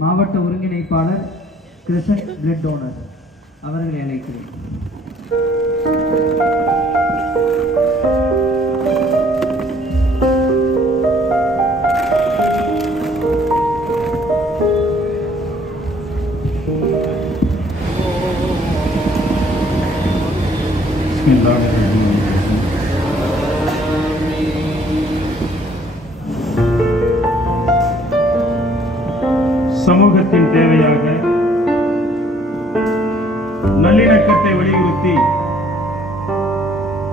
மாவட்ட ஒருங்கிணைப்பாளர் Krishnan blood donor அவர்களை அழைக்கிறேன். சமூகத்தின் தேவையாக நல்லிணக்கத்தை வலியுறுத்தி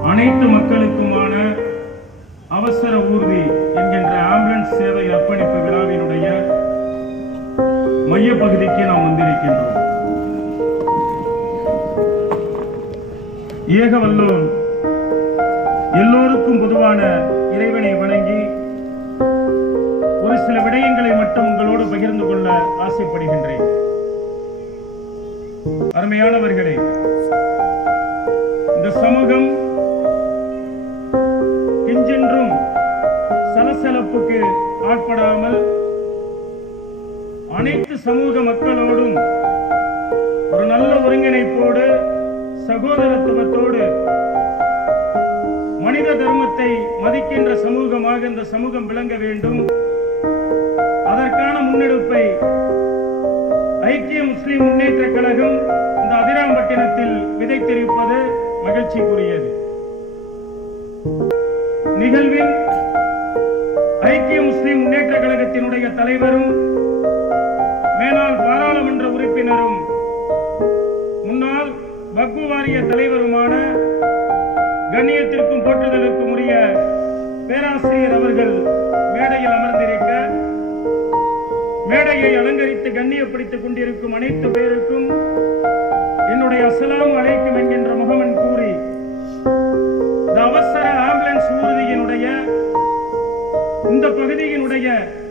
அனைத்து மக்களுக்குமான அவசர ஊர்தி என்கின்ற ஆம்புலன்ஸ் சேவை அர்ப்பணிப்பு விழாவினுடைய மையப்பகுதிக்கு நாம் வந்திருக்கின்றோம். ஏகவல்லோன் எல்லோருக்கும் பொதுவான இறைவனை வணங்கி ஒரு சில விடயங்களை மட்டும் உங்களோடு பகிர்ந்து கொள்ள ஆசைப்படுகின்றேன். அருமையானவர்களே, இந்த சமூகம் கிஞ்சென்றும் சலசலப்புக்கு ஆட்படாமல் அனைத்து சமூக மக்களோடும் ஒரு நல்ல ஒருங்கிணைப்போடு சகோதரத்துவத்தோடு மனித தர்மத்தை மதிக்கின்ற சமூகமாக இந்த சமூகம் விளங்க வேண்டும். அதற்கான முன்னெடுப்பை ஐக்கிய முஸ்லிம் முன்னேற்ற கழகம் இந்த அதிராம்பட்டினத்தில் விதைத்திருப்பது மகிழ்ச்சிக்குரியது. நிகழ்வில் ஐக்கிய முஸ்லிம் முன்னேற்ற கழகத்தினுடைய தலைவரும் மேலாள் பாராளுமன்ற உறுப்பினரும் முன்னாள் வக்ஃபு வாரிய தலைவருமான கண்ணியத்திற்கும் போற்றுதலுக்கும் உரிய பேராசிரியர் அவர்கள் மேடையில் அமர்ந்திருக்க, மேடையை அலங்கரித்து கண்ணியப்படுத்திக் கொண்டிருக்கும் அனைத்து பேருக்கும் என்னுடைய அஸ்ஸலாமு அலைக்கும் என்கின்ற முகமன் கூறி, இந்த அவசர ஆம்புலன்ஸ் ஊர்தியினுடைய இந்த பகுதியினுடைய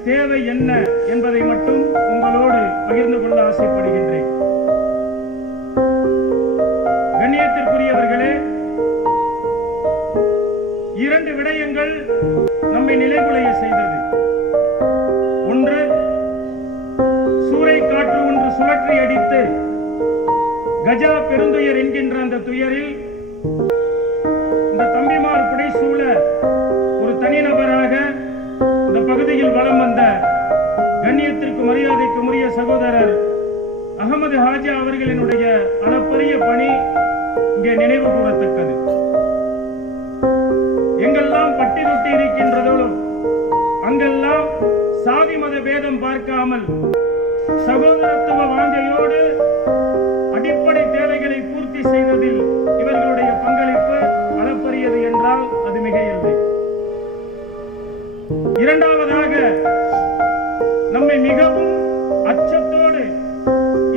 தேவை என்ன என்பதை மட்டும் உங்களோடு பகிர்ந்து கொள்ள ஆசைப்படுகின்றேன். கண்ணியத்திற்குரியவர்களே, இரண்டு விடயங்கள் நம்மை நிலைகுலைய செய்தது. ஒன்று, சூறை காற்று ஒன்று சுழற்றி அடித்து கஜா பெருந்துயர் என்கின்ற அந்த துயரில் இந்த தம்பிமார் புடைசூழ ஒரு தனிநபராக இந்த பகுதியில் வலம் வந்த கண்ணியத்திற்கு மரியாதைக்கு உரிய சகோதரர் அகமது ஹாஜா அவர்களினுடைய அளப்பரிய பணி இங்கே நினைவு கூறத்தக்கது. எங்கெல்லாம் பட்டி தொட்டி இருக்கின்றதோ அங்கெல்லாம் சாதி மத பேதம் பார்க்காமல் சகோதரத்துவ வாஞ்சையோடு அடிப்படை தேவைகளை பூர்த்தி செய்வதில் இவர்களுடைய பங்களிப்பு அளப்பரியது என்றால் அது மிகையில்லை. இரண்டாவதாக, நம்மை மிகவும் அச்சத்தோடு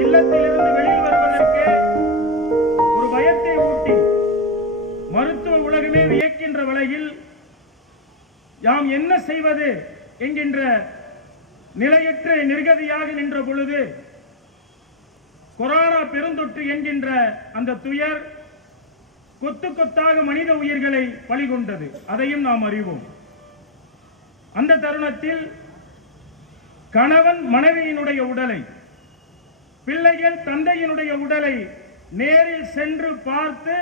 இல்லத்திலிருந்து வெளியில் வருவதற்கு ஒரு பயத்தை ஊட்டி மருத்துவ உலகமே வியக்கின்ற வகையில் யாம் என்ன செய்வது என்கின்ற நிலையற்ற நிர்கதியாக நின்ற பொழுது கொரோனா பெருந்தொற்று என்கின்ற அந்த துயர் கொத்து கொத்தாக மனித உயிர்களை பலிகொண்டது. அதையும் நாம் அறிவோம். அந்த தருணத்தில் கணவன் மனைவியினுடைய உடலை, பிள்ளைகள் தந்தையினுடைய உடலை நேரில் சென்று பார்த்து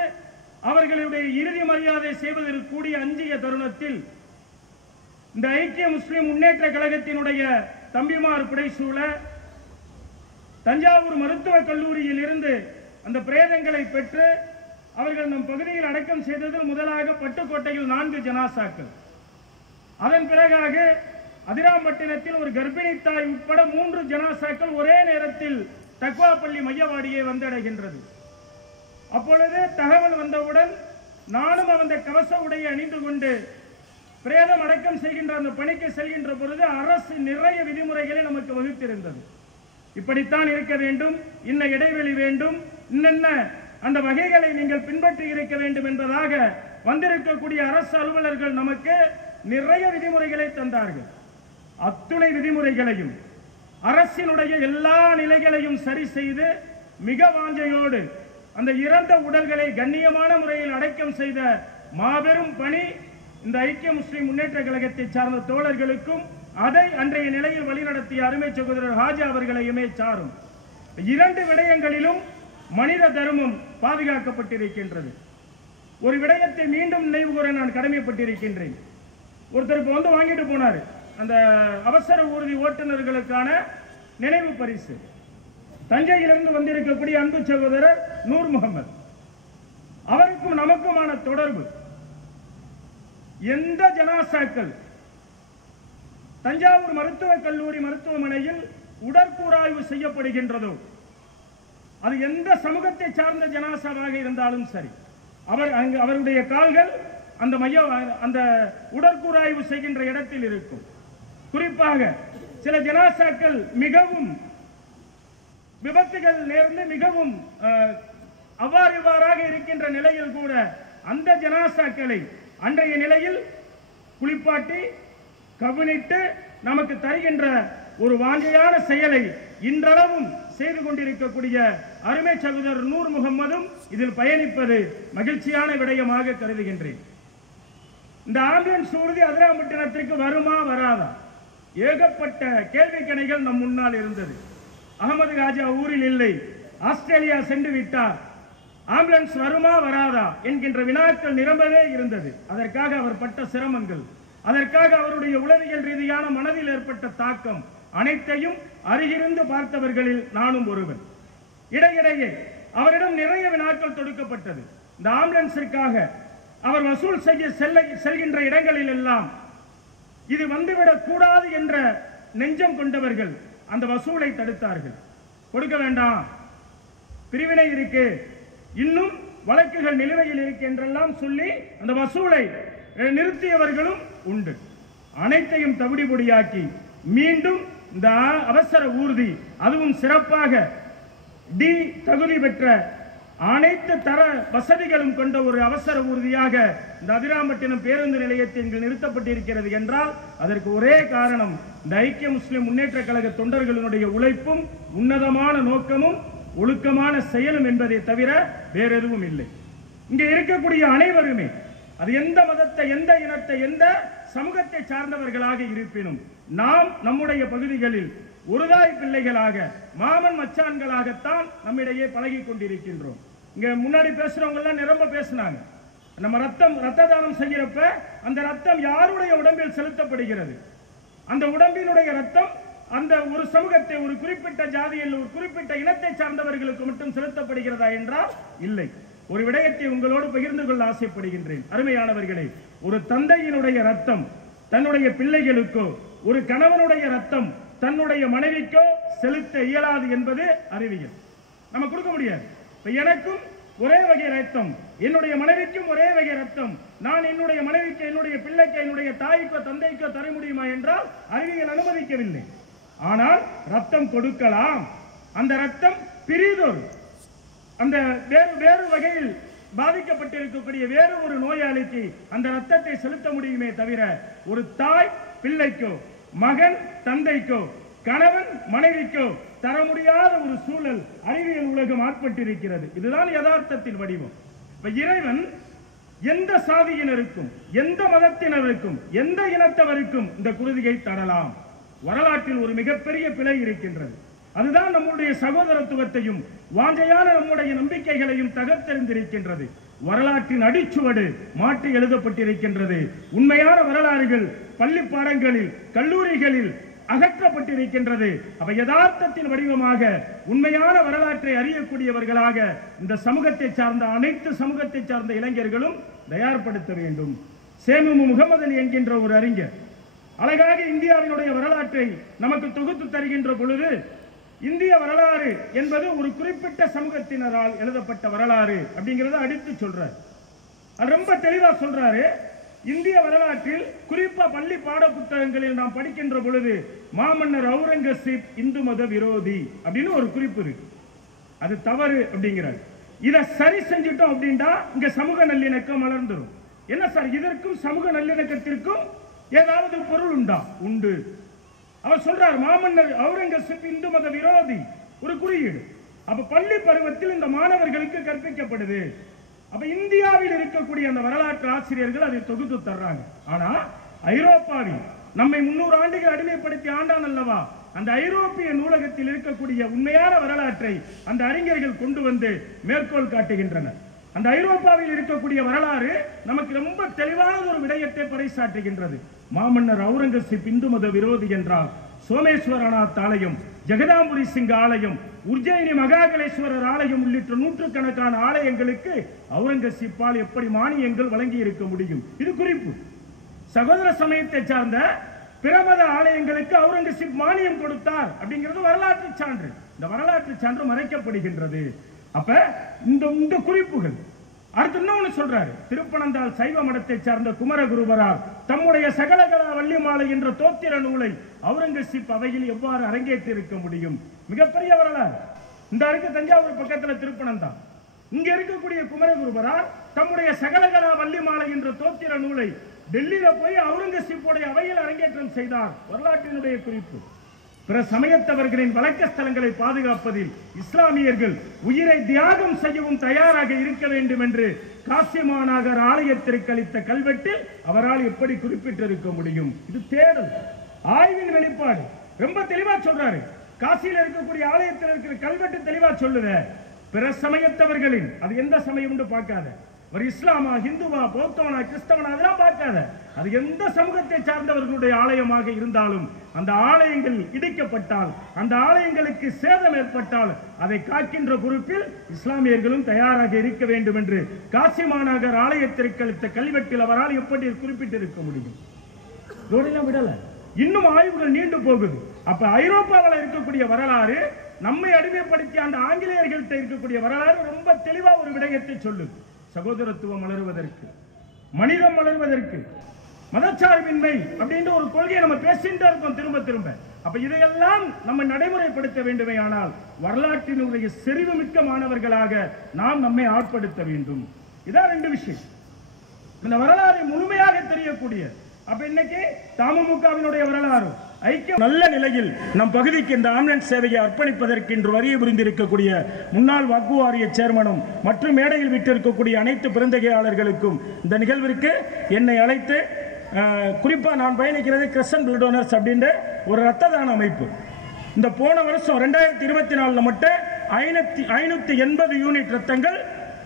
அவர்களுடைய இறுதி மரியாதை செய்வதற்கு கூடிய அஞ்சிய தருணத்தில் இந்த ஐக்கிய முஸ்லிம் முன்னேற்ற கழகத்தினுடைய தம்பிமார் புடைசூழ தஞ்சாவூர் மருத்துவக் கல்லூரியில் இருந்து அந்த பிரேதங்களை பெற்று அவர்கள் நம் பகுதியில் அடக்கம் செய்ததில் முதலாக பட்டுக்கோட்டையில் 4 ஜனாசாக்கள், அதன் பிறகாக அதிராம்பட்டினத்தில் ஒரு கர்ப்பிணி தாய் உட்பட 3 ஜனாசாக்கள் ஒரே நேரத்தில் தக்வாப்பள்ளி மையவாடியை வந்தடைகின்றது. அப்பொழுது தகவல் வந்தவுடன் நானும் அந்த கவச உடையை அணிந்து கொண்டு பிரேதம் அடக்கம் செய்கின்ற அந்த பணிக்கு செல்கின்ற பொழுது அரசு நிறைய விதிமுறைகளை நமக்கு வகுத்திருந்தது. இப்படித்தான் இருக்க வேண்டும், இன்ன இடைவெளி வேண்டும், இன்னென்ன அந்த வகைகளை நீங்கள் பின்பற்றி இருக்க வேண்டும் என்பதாக வந்திருக்கக்கூடிய அரசு அலுவலர்கள் நமக்கு நிறைய விதிமுறைகளை தந்தார்கள். அத்துணை விதிமுறைகளையும் அரசினுடைய எல்லா நிலைகளையும் சரி செய்து மிக வாஞ்சையோடு அந்த இறந்த உடல்களை கண்ணியமான முறையில் அடக்கம் செய்த மாபெரும் பணி இந்த ஐக்கிய முஸ்லிம் முன்னேற்ற கழகத்தை சார்ந்த தோழர்களுக்கும் அதை அன்றைய நிலையில் வழிநடத்திய அருமை சகோதரர் ஹாஜா அவர்களையுமே சாரும். இரண்டு விடயங்களிலும் மனித தர்மம் பாதுகாக்கப்பட்டிருக்கின்றது. ஒரு விடயத்தை மீண்டும் நினைவு கூற நான் கடமைப்பட்டிருக்கின்றேன். ஒருத்தர் இப்போ வந்து வாங்கிட்டு போனார் அந்த அவசர ஊர்தி ஓட்டுநர்களுக்கான நினைவு பரிசு. தஞ்சையிலிருந்து வந்திருக்கக்கூடிய அன்பு சகோதரர் நூர் முகமது, அவருக்கும் நமக்குமான தொடர்பு. எந்த ஜனாசாக்கள் தஞ்சாவூர் மருத்துவக் கல்லூரி மருத்துவமனையில் உடற்கூறாய்வு செய்யப்படுகின்றதோ, அது எந்த சமூகத்தை சார்ந்த ஜனாசாவாக இருந்தாலும் சரி, அவருடைய கால்கள் அந்த அந்த உடற்கூறாய்வு செய்கின்ற இடத்தில் இருக்கும். குறிப்பாக சில ஜனாசாக்கள் மிகவும் விபத்துகள் நேர்ந்து மிகவும் அவ்வாறாக இருக்கின்ற நிலையில் கூட அந்த ஜனாசாக்களை அன்றைய நிலையில் குளிப்பாட்டி கவனித்து நமக்கு தருகின்ற ஒரு வாஞ்சையான செயலை இன்றளவும் செய்து கொண்டிருக்கக்கூடிய அருமை சகோதரர் நூர் முகம்மதும் இதில் பயணிப்பது மகிழ்ச்சியான விடயமாக கருதுகின்றேன். இந்த ஆம்புலன்ஸ் ஊர்தி அதிராம்பட்டினத்திற்கு வருமா வராதா? ஏகப்பட்ட கேள்வி கணைகள் நம் முன்னால் இருந்தது. அகமது ராஜா ஊரில் இல்லை, ஆஸ்திரேலியா சென்று விட்டார், ஆம்புலன்ஸ் வருமா வராதா என்கின்ற வினாக்கள் நிரம்பவே இருந்தது. அதற்காக அவர் பட்ட சிரமங்கள், அதற்காக அவருடைய உளவியல் ரீதியான மனதில் ஏற்பட்ட தாக்கம் அனைத்தையும் அருகிருந்து பார்த்தவர்களில் நானும் ஒருவன். இடையிடையே அவரிடம் நிறைய வினாக்கள் தொடுக்கப்பட்டது. இந்த ஆம்புலன்ஸிற்காக அவர் வசூல் செய்ய செல்கின்ற இடங்களில் எல்லாம் இது வந்துவிடக் கூடாது என்ற நெஞ்சம் கொண்டவர்கள் அந்த வசூலை தடுத்தார்கள். கொடுக்க வேண்டாம், பிரிவினை இருக்கு, இன்னும் வழக்குகள் நிலுவையில் இருக்கு என்றெல்லாம் சொல்லி அந்த வசூலை நிறுத்தியவர்களும் உண்டு. அனைத்தையும் தவிடுபொடியாக்கி மீண்டும் இந்த அவசர ஊர்தி, அதுவும் சிறப்பாக டி தகுதி பெற்ற அனைத்து தர வசதிகளும் கொண்ட ஒரு அவசர ஊர்தியாக இந்த அதிராம்பட்டினம் பேருந்து நிலையத்தில் நிறுத்தப்பட்டிருக்கிறது என்றால் அதற்கு ஒரே காரணம் இந்த ஐக்கிய முஸ்லிம் முன்னேற்ற கழக தொண்டர்களுடைய உழைப்பும் உன்னதமான நோக்கமும் ஒழுக்கமான செயலும் என்பதை தவிர வேற எதுவும் இல்லை. இங்கே இருக்கக்கூடிய அனைவருமே அது எந்த மதத்தை, எந்த இனத்தை, எந்த சமூகத்தை சார்ந்தவர்களாக இருப்பினும் நாம் நம்முடைய பகுதிகளில் ஒருதாய் பிள்ளைகளாக, மாமன் மச்சான்களாகத்தான் நம்மிடையே பழகி கொண்டிருக்கின்றோம். இங்க முன்னாடி பேசுறவங்க எல்லாம் நிரம்ப பேசினாங்க. நம்ம ரத்த தானம் செய்யறப்ப அந்த ரத்தம் யாருடைய உடம்பில் செலுத்தப்படுகிறது? அந்த உடம்பினுடைய ரத்தம் அந்த ஒரு சமூகத்தை, ஒரு குறிப்பிட்ட ஜாதியில், ஒரு குறிப்பிட்ட இனத்தை சார்ந்தவர்களுக்கு மட்டும் செலுத்தப்படுகிறதா என்றால் இல்லை. ஒரு விடயத்தை உங்களோடு பகிர்ந்து கொள்ள ஆசைப்படுகின்றேன். அருமையானவர்களே, ஒரு தந்தையினுடைய ரத்தம் தன்னுடைய பிள்ளைகளுக்கோ, ஒரு கணவனுடைய ரத்தம் தன்னுடைய மனைவிக்கோ செலுத்த இயலாது என்பது அறிவியல். நம்ம கொடுக்க முடியாது. எனக்கும் ஒரே வகை ரத்தம், என்னுடைய மனைவிக்கும் ஒரே வகை ரத்தம், நான் என்னுடைய மனைவிக்கு, என்னுடைய பிள்ளைக்கு, என்னுடைய தாய்க்கோ தந்தைக்கோ தர முடியுமா என்றால் அறிவியல் அனுமதிக்கவில்லை. ஆனால் ரத்தம் கொடுக்கலாம். அந்த ரத்தம் பிரிதொரு அந்த வேறு வகையில் பாதிக்கப்பட்டிருக்கக்கூடிய வேறு ஒரு நோயாளிக்கு அந்த ரத்தத்தை செலுத்த முடியுமே தவிர ஒரு தாய் பிள்ளைக்கோ, மகன் தந்தைக்கோ, கணவன் மனைவிக்கோ தர முடியாத ஒரு சூழல் அறிவியல் உலகம் ஆட்பட்டிருக்கிறது. இதுதான் யதார்த்தத்தின் வடிவம். இறைவன் எந்த சாதியினருக்கும், எந்த மதத்தினருக்கும், எந்த இனத்தவருக்கும் இந்த குருதியை தரலாம். வரலாற்றில் ஒரு மிகப்பெரிய பிழை இருக்கின்றது. அதுதான் நம்முடைய சகோதரத்துவத்தையும் வாஞ்சையான நம்முடைய நம்பிக்கைகளையும் தகர்த்தெறிந்திருக்கின்றது. வரலாற்றின் அடிச்சுவடு மாற்றி எழுதப்பட்டிருக்கின்றது. உண்மையான வரலாறுகள் பள்ளி பாடங்களில், கல்லூரிகளில் அகற்றப்பட்டிருக்கின்றது. அவை யதார்த்தத்தின் வடிவமாக உண்மையான வரலாற்றை அறியக்கூடியவர்களாக இந்த சமூகத்தை சார்ந்த அனைத்து சமூகத்தை சார்ந்த இளைஞர்களும் தயார்படுத்த வேண்டும். சேமு முகமது அலி என்கின்ற ஒரு அறிஞர் அழகாக இந்தியாவினுடைய வரலாற்றை நமக்கு தொகுத்து தருகின்ற பொழுது, இந்திய வரலாறு என்பது ஒரு குறிப்பிட்ட சமூகத்தினரால் எழுதப்பட்ட வரலாறு அப்படிங்கிறத அடித்து சொல்றார். அது ரொம்ப தெளிவா சொல்றாரு. இந்திய வரலாற்றில் குறிப்பா பள்ளி பாட புத்தகங்களில் நாம் படிக்கின்ற பொழுது மாமன்னர் அவுரங்கசீப் இந்து மத விரோதி அப்படின்னு ஒரு குறிப்பு இருக்கு. அது தவறு அப்படிங்கிறார். இதை சரி செஞ்சுட்டோம் அப்படின்னா இங்க சமூக நல்லிணக்கம் மலர்ந்துடும். என்ன சார், இதற்கும் சமூக நல்லிணக்கத்திற்கும் ஏதாவது பொருள் உண்டா? உண்டு. அவர் சொல்றார், மாமன்னர் அவுரங்கசீப் இந்து மத விரோதி ஒரு குறியீடு. அப்ப பள்ளி பருவத்தில் இந்த மாணவர்களுக்கு கற்பிக்கப்படுது. அப்ப இந்தியாவில் இருக்கக்கூடிய அந்த வரலாற்று ஆசிரியர்கள் அதை தொகுத்து தர்றாங்க. ஆனா ஐரோப்பாவில் நம்மை 300 ஆண்டுகள் அடிமைப்படுத்தி ஆண்டான் அல்லவா? அந்த ஐரோப்பிய நூலகத்தில் இருக்கக்கூடிய உண்மையான வரலாற்றை அந்த அறிஞர்கள் கொண்டு வந்து மேற்கோள் காட்டுகின்றனர். அந்த ஐரோப்பாவில் இருக்கக்கூடிய வரலாறு நமக்கு ரொம்ப தெளிவான ஒரு விடயத்தை பறைசாற்றுகின்றது. மாமன்னர் அவுரங்கசீப் இந்து மத விரோதி என்றால் சோமேஸ்வரநாத் ஆலயம், ஜெகதாம்புரி சிங் ஆலயம், உஜ்ஜயினி மகாகலேஸ்வரர் ஆலயம் உள்ளிட்ட நூற்றுக்கணக்கான ஆலயங்களுக்கு அவுரங்கசீப்பால் எப்படி மானியங்கள் வழங்கி இருக்க முடியும்? இது குறிப்பு. சகோதர சமயத்தை சார்ந்த பிரமத ஆலயங்களுக்கு அவுரங்கசீப் மானியம் கொடுத்தார் அப்படிங்கிறது வரலாற்று சான்று. இந்த வரலாற்று சான்று மறைக்கப்படுகின்றது. அப்ப இந்த குறிப்புகள் அடுத்து இன்னொன்னு சொல்றாரு. திருப்பனந்தாள் சைவ மடத்தை சார்ந்த குமரகுருபரார் தம்முடைய சகலகலா வள்ளிமாலை என்ற தோத்திர நூலை அவுரங்கசீப் அவையில் எவ்வாறு அரங்கேற்றி இருக்க முடியும்? மிகப்பெரிய வரலாறு. இந்த இருக்கு தஞ்சாவூர் பக்கத்துல திருப்பனந்தாள். இங்க இருக்கக்கூடிய குமரகுருபரார் தம்முடைய சகலகலா வள்ளிமாலை என்ற தோத்திர நூலை டெல்லியில போய் அவுரங்கசீப்புடைய அவையில் அரங்கேற்றம் செய்தார். வரலாற்றினுடைய குறிப்பு. பிற சமயத்தவர்களின் வழக்க ஸ்தலங்களை பாதுகாப்பதில் இஸ்லாமியர்கள் உயிரை தியாகம் செய்யவும் தயாராக இருக்க வேண்டும் என்று காசி மாநகர் ஆலயத்திற்கு அளித்த கல்வெட்டில் அவரால் எப்படி குறிப்பிட்டிருக்க முடியும்? இது தேடல், ஆய்வின் வெளிப்பாடு. ரொம்ப தெளிவா சொல்றாரு. காசியில் இருக்கக்கூடிய ஆலயத்தில் இருக்கிற கல்வெட்டு தெளிவா சொல்லுத. பிற சமயத்தவர்களின், அது எந்த சமயம் பார்க்காத, ஒரு இஸ்லாமா, ஹிந்துவா, பௌத்தவனா, கிறிஸ்தவனா அதெல்லாம் பார்க்காத, அது எந்த சமூகத்தை சார்ந்தவர்களுடைய ஆலயமாக இருந்தாலும் அந்த ஆலயங்கள் இடிக்கப்பட்டால், அந்த ஆலயங்களுக்கு சேதம் ஏற்பட்டால் அதை காக்கின்ற பொறுப்பில் இஸ்லாமியர்களும் தயாராக இருக்க வேண்டும் என்று காசி மாநகர் ஆலயத்திற்கு அளித்த கல்வெட்டில் அவரால் எப்படி குறிப்பிட்டிருக்க முடியும்? இதோடெல்லாம் விடல, இன்னும் ஆய்வுகள் நீண்டு போகுது. அப்ப ஐரோப்பாவில் இருக்கக்கூடிய வரலாறு, நம்மை அடிமைப்படுத்திய அந்த ஆங்கிலேயர்கள்ட்ட இருக்கக்கூடிய வரலாறு ரொம்ப தெளிவா ஒரு விடயத்தை சொல்லுது. சகோதரத்துவம் மலர்வதற்கு, மனிதம் மலர்வதற்கு, மதச்சார்பின்மை அப்படின்ற ஒரு கொள்கையை நம்ம பேசிட்டு இருக்கோம் திரும்ப திரும்ப. அப்ப இதையெல்லாம் நம்ம நடைமுறைப்படுத்த வேண்டுமே. ஆனால் வரலாற்றினுடைய செறிவுமிக்க மாணவர்களாக நாம் நம்மை ஆட்படுத்த வேண்டும். இதான் ரெண்டு விஷயம். இந்த வரலாறு முழுமையாக தெரியக்கூடிய, அப்ப இன்னைக்கு தமுமுகவினுடைய வரலாறு ஐக்கியம் நல்ல நிலையில் நம் பகுதிக்கு இந்த ஆம்புலன்ஸ் சேவையை அர்ப்பணிப்பதற்கு இன்று வரிய புரிந்திருக்கக்கூடிய முன்னாள் வக்ஃப் வாரிய சேர்மனும் மற்றும் மேடையில் விட்டிருக்கக்கூடிய அனைத்து பெருந்தகையாளர்களுக்கும் இந்த நிகழ்விற்கு என்னை அழைத்து, குறிப்பா நான் பயணிக்கிறது கிரசன்ட் பிளட் டோனர்ஸ் அப்படின்ற ஒரு ரத்த தான அமைப்பு. இந்த போன வருஷம் 2024 மட்டும் 580 யூனிட் ரத்தங்கள்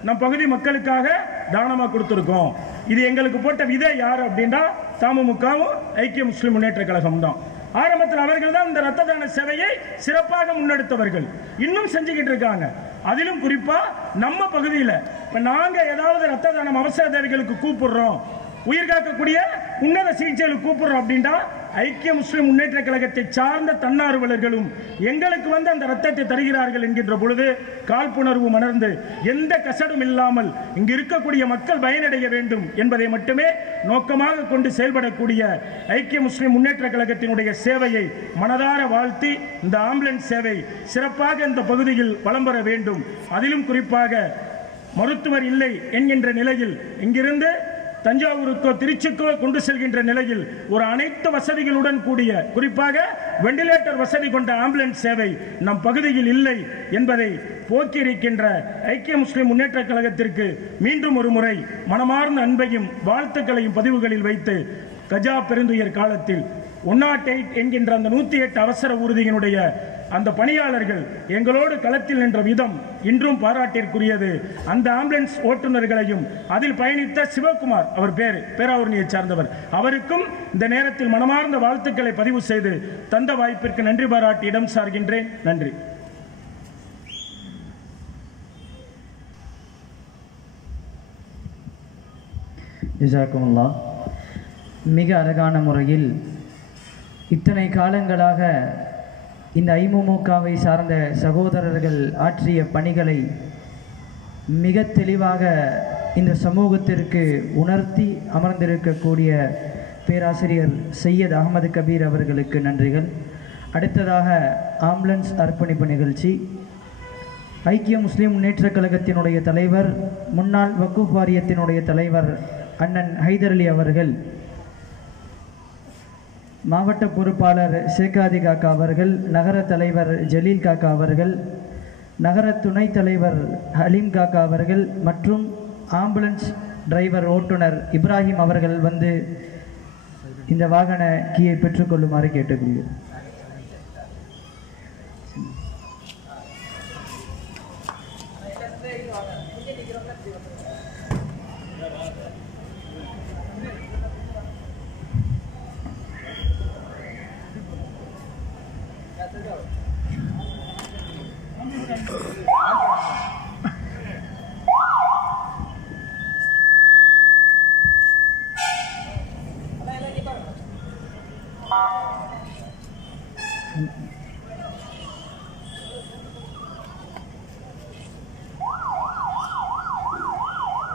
நம் பகுதி மக்களுக்காக தானமாக கொடுத்திருக்கோம். இது எங்களுக்கு போட்ட விதை யார் அப்படின்னா தமுமுகவும் ஐக்கிய முஸ்லிம் முன்னேற்ற கழகம் தான். ஆரம்பத்தில் அவர்கள் தான் இந்த ரத்த தான சேவையை சிறப்பாக முன்னெடுத்தவர்கள், இன்னும் செஞ்சுக்கிட்டு இருக்காங்க. அதிலும் குறிப்பா நம்ம பகுதியில் இப்ப நாங்க ஏதாவது ரத்த தானம் அவசர தேவைகளுக்கு கூப்பிடுறோம், உயிர் காக்கக்கூடிய உன்னத சிகிச்சைகளுக்கு கூப்பிடுறோம் அப்படின்னா ஐக்கிய முஸ்லிம் முன்னேற்ற கழகத்தை சார்ந்த தன்னார்வலர்களும் எங்களுக்கு வந்து அந்த ரத்தத்தை தருகிறார்கள் என்கின்ற பொழுது காழ்ப்புணர்வு மணர்ந்து எந்த கசடும் இல்லாமல் இங்கு இருக்கக்கூடிய மக்கள் பயனடைய வேண்டும் என்பதை மட்டுமே நோக்கமாக கொண்டு செயல்படக்கூடிய ஐக்கிய முஸ்லிம் முன்னேற்ற கழகத்தினுடைய சேவையை மனதார வாழ்த்தி இந்த ஆம்புலன்ஸ் சேவை சிறப்பாக இந்த பகுதியில் வலம் பெற வேண்டும். அதிலும் குறிப்பாக மருத்துவர் இல்லை என்கின்ற நிலையில் இங்கிருந்து தஞ்சாவூருக்கோ திருச்சிக்கோ கொண்டு செல்கின்ற நிலையில் ஒரு அனைத்து வசதிகளுடன் கூடிய, குறிப்பாக வெண்டிலேட்டர் வசதி கொண்ட ஆம்புலன்ஸ் சேவை நம் பகுதியில் இல்லை என்பதை போக்கியிருக்கின்ற ஐக்கிய முஸ்லிம் முன்னேற்ற கழகத்திற்கு மீண்டும் ஒரு முறை மனமார்ந்த அன்பையும் வாழ்த்துக்களையும் பதிவுகளில் வைத்து, கஜா பெருந்துயர் காலத்தில் 108 என்கின்ற அந்த 108 அவசர ஊர்தியினுடைய அந்த பணியாளர்கள் எங்களோடு களத்தில் நின்ற விதம் இன்றும் பாராட்டிற்குரியது. அந்த ஆம்புலன்ஸ் ஓட்டுநர்களையும் அதில் பயணித்த சிவகுமார், அவர் பேராவூரணியை சார்ந்தவர், அவருக்கும் இந்த நேரத்தில் மனமார்ந்த வாழ்த்துக்களை பதிவு செய்து தந்த வாய்ப்பிற்கு நன்றி பாராட்டி இடம் சார்கின்றேன். நன்றி. ஜஸாக்குமுல்லாஹ். மிக அழகான முறையில் இத்தனை காலங்களாக இந்த ஐமுமுகவை சார்ந்த சகோதரர்கள் ஆற்றிய பணிகளை மிக தெளிவாக இந்த சமூகத்திற்கு உணர்த்தி அமர்ந்திருக்கக்கூடிய பேராசிரியர் சையத் அகமது கபீர் அவர்களுக்கு நன்றிகள். அடுத்ததாக ஆம்புலன்ஸ் அர்ப்பணிப்பு நிகழ்ச்சி. ஐக்கிய முஸ்லிம் முன்னேற்ற கழகத்தினுடைய தலைவர், முன்னாள் வக்ஃப் வாரியத்தினுடைய தலைவர் அண்ணன் ஹைதர் அலி அவர்கள், மாவட்ட பொறுப்பாளர் சேகாதி காக்கா அவர்கள், நகர தலைவர் ஜலீல் காக்கா அவர்கள், நகர துணைத் தலைவர் ஹலீம் காக்கா அவர்கள் மற்றும் ஆம்புலன்ஸ் டிரைவர் ஓட்டுநர் இப்ராஹிம் அவர்கள் வந்து இந்த வாகன கீயை பெற்றுக்கொள்ளுமாறு கேட்டுக்கொள்கிறேன்.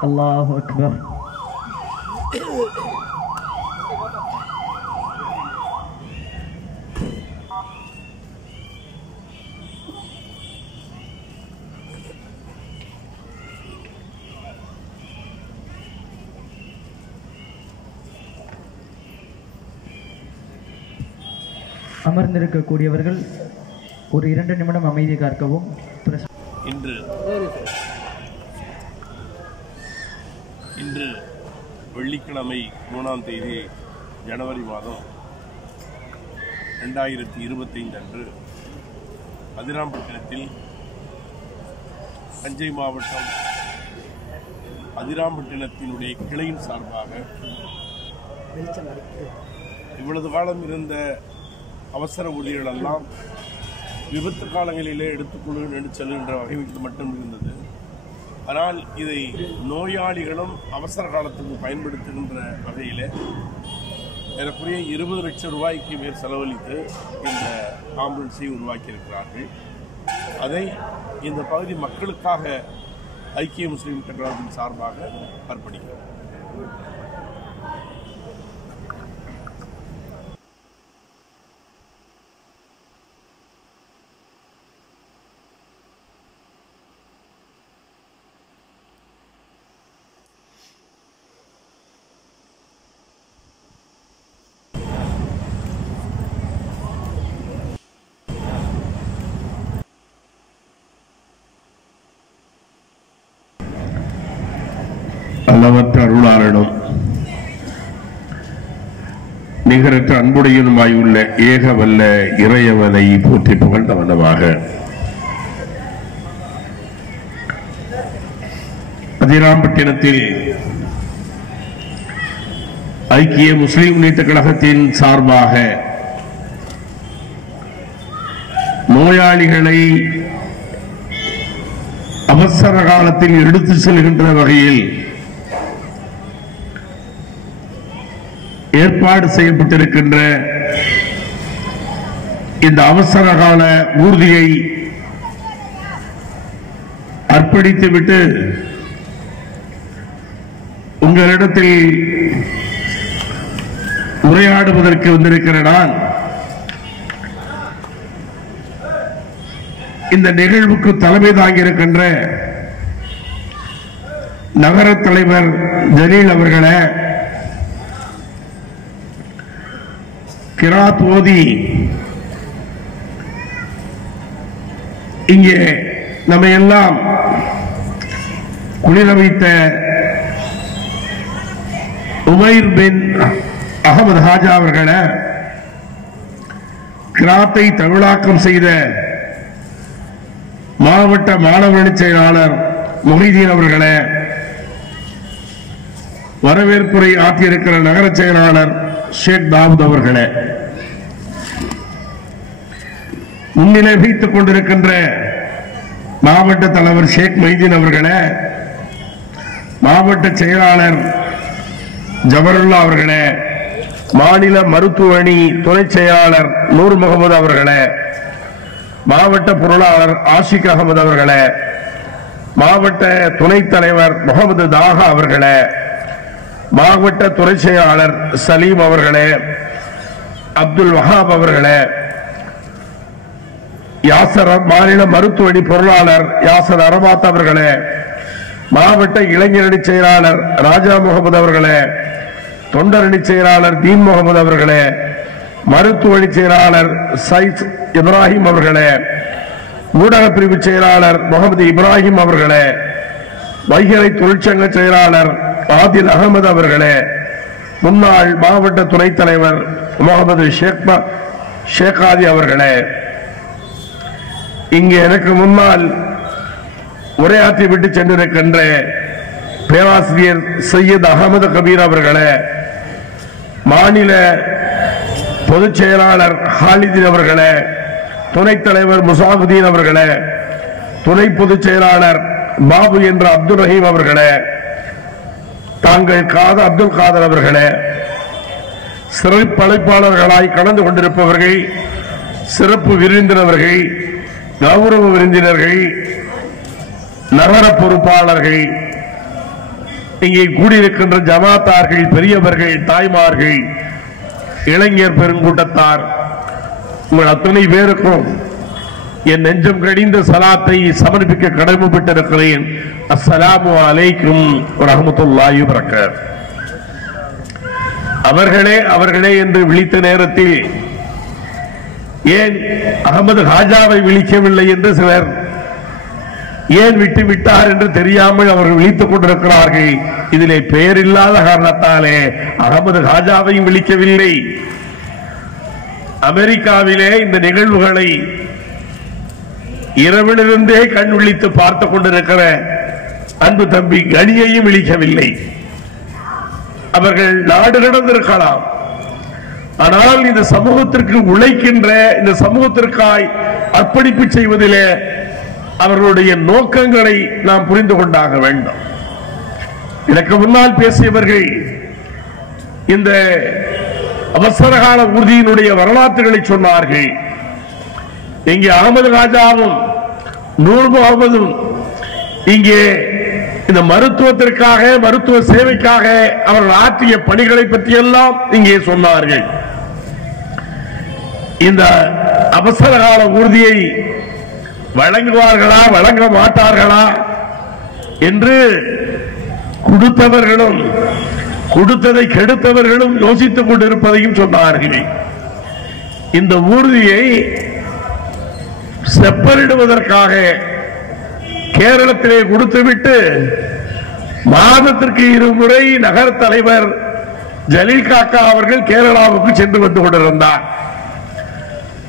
அல்லாஹு அக்பர். அமர்ந்திருக்கக்கூடியவர்கள் ஒரு 2 நிமிடம் அமைதி காக்கவும். இன்று வெள்ளிக்கிழமை 3ஆம் தேதி ஜனவரி மாதம் 2025 அன்று அதிராம்பட்டினத்தில் தஞ்சை மாவட்டம் அதிராம்பட்டினத்தினுடைய கிளையின் சார்பாக இவ்வளவு காலம் இருந்த அவசர ஊழியர்கள் எல்லாம் விபத்து காலங்களிலே எடுத்துக்கொண்டு செல்கின்ற வகைக்கு மட்டும் இருந்தது. ஆனால் இதை நோயாளிகளும் அவசர காலத்துக்கு பயன்படுத்துகின்ற வகையில் ஏறக்குறைய 20 லட்சம் ரூபாய்க்கு மேல் செலவழித்து இந்த ஆம்புலன்ஸை உருவாக்கியிருக்கிறார்கள். அதை இந்த பகுதி மக்களுக்காக ஐக்கிய முஸ்லீம் கழகத்தின் சார்பாக அர்ப்பணிக்கிறோம். அளவற்ற அருளாளனும் நிகரற்ற அன்புடையனுமாயுள்ள ஏக வல்ல இறையவனை போற்றி புகழ்ந்த வண்ணமாக அதிராம்பட்டினத்தில் ஐக்கிய முஸ்லிம் முன்னேற்ற கழகத்தின் சார்பாக நோயாளிகளை அவசர காலத்தில் எடுத்து செல்கின்ற வகையில் ஏற்பாடு செய்யப்பட்டிருக்கின்ற இந்த அவசர கால ஊர்தியை அர்ப்பணித்துவிட்டு உங்களிடத்தில் உரையாடுவதற்கு வந்திருக்கிற நான் இந்த நிகழ்வுக்கு தலைமை தாங்கியிருக்கின்ற நகர தலைவர் ஜலீல் அவர்களை கிராத் ஓதி இங்கே நம்ம எல்லாம் குளிர வைத்த உமைர் பின் அகமது ஹாஜா அவர்களை கிராத்தை தமிழாக்கம் செய்த மாவட்ட மாணவரணி செயலாளர் மொஹிதீன் அவர்களை வரவேற்புரை ஆற்றியிருக்கிற நகர செயலாளர் ஷேக் தாவூத் அவர்களே, முன்னிலை வைத்துக் கொண்டிருக்கின்ற மாவட்ட தலைவர் ஷேக் மைதீன் அவர்களே, மாவட்ட செயலாளர் ஜபருல்லா அவர்களே, மாநில மருத்துவ அணி துணை செயலாளர் நூர் முகமது அவர்களே, மாவட்ட பொருளாளர் ஆஷிக் அகமது அவர்களே, மாவட்ட துணைத் தலைவர் முகமது தாகா அவர்களே, மாவட்ட துறை செயலாளர் சலீம் அவர்களே, அப்துல் வஹாப் அவர்களே, யாசர் மாநில மருத்துவ அணி பொருளாளர் யாசர் அரபாத் அவர்களே, மாவட்ட இளைஞரணி செயலாளர் ராஜா முகமது அவர்களே, தொண்டரணி செயலாளர் தீன் முகமது அவர்களே, மருத்துவ அணி செயலாளர் சைத் இப்ராஹிம் அவர்களே, ஊடக பிரிவு செயலாளர் முகமது இப்ராஹிம் அவர்களே, வைகரை தொழிற்சங்க செயலாளர் ஆதில் அகமது அவர்களே, முன்னாள் மாவட்ட துணைத் தலைவர் முகமது ஷேகாதி அவர்களே, இங்கே எனக்கு முன்னால் உரையாற்றி விட்டு சென்றிருக்கின்ற பேராசிரியர் சையத் அகமது கபீர் அவர்களே, மாநில பொதுச் செயலாளர் ஹாலிதீன் அவர்களே, துணைத் தலைவர் முசாபுதீன் அவர்களே, துணை பொதுச் செயலாளர் பாபு என்ற அப்துல் ரஹீம் அவர்களே, தாங்கள் அப்துல் காதர் அவர்களே, சிறப்பு அழைப்பாளர்களாய் கலந்து கொண்டிருப்பவர்கள், சிறப்பு விருந்தினர்கள், கௌரவ விருந்தினர்கள், நகர பொறுப்பாளர்கள், இங்கே கூடியிருக்கின்ற ஜமாத்தார்கள், பெரியவர்கள், தாய்மார்கள், இளைஞர் பெருங்கூட்டத்தார், உங்கள் அத்தனை பேருக்கும் என் நெஞ்சம் கடிந்த சலாத்தை சமர்ப்பிக்க கடமைப்பட்டிருக்கிறேன். அஸ்ஸலாமு அலைக்கும் வரஹ்மத்துல்லாஹி வபரகாத்துஹு. அவர்களே என்று விழித்த நேரத்தில் ஏன் அகமது ஹாஜாவை விழிக்கவில்லை என்று சிலர் ஏன் விட்டு விட்டார் என்று தெரியாமல் அவர்கள் விழித்துக் கொண்டிருக்கிறார்கள். இதிலே பெயர் இல்லாத காரணத்தாலே அகமது ஹாஜாவையும் விழிக்கவில்லை. அமெரிக்காவிலே இந்த நிகழ்வுகளை இரவிலிருந்தே கண் விழித்து பார்த்துக் கொண்டிருக்கிற அன்பு தம்பி கனியையும் விழிக்கவில்லை. அவர்கள் நாடு கடந்திருக்கலாம், ஆனால் இந்த சமூகத்திற்கு உழைக்கின்ற, இந்த சமூகத்திற்காய் அர்ப்பணிப்பு செய்வதிலே அவர்களுடைய நோக்கங்களை நாம் புரிந்து கொண்டாக வேண்டும். எனக்கு முன்னால் பேசியவர்கள் இந்த அவசரகால உறுதியினுடைய வரலாற்றுகளை சொன்னார்கள். இங்கே அகமது ராஜாவும் நூர் முகமதும் இங்கே இந்த மருத்துவத்திற்காக, மருத்துவ சேவைக்காக அவர்கள் ஆற்றிய பணிகளை பற்றியெல்லாம் இங்கே சொன்னார்கள். இந்த அவசரகால ஊர்தியை வழங்குவார்களா வழங்க மாட்டார்களா என்று கொடுத்தவர்களும் கொடுத்ததை கெடுத்தவர்களும் யோசித்துக் கொண்டிருப்பதையும் சொன்னார்கள். இந்த ஊர்தியை செப்பனிடுவதற்காக கேரளத்திலே கொடுத்துவிட்டு மாதத்திற்கு இருமுறை நகர தலைவர் ஜலீல் காக்கா அவர்கள் கேரளாவுக்கு சென்று வந்து கொண்டிருந்தார்.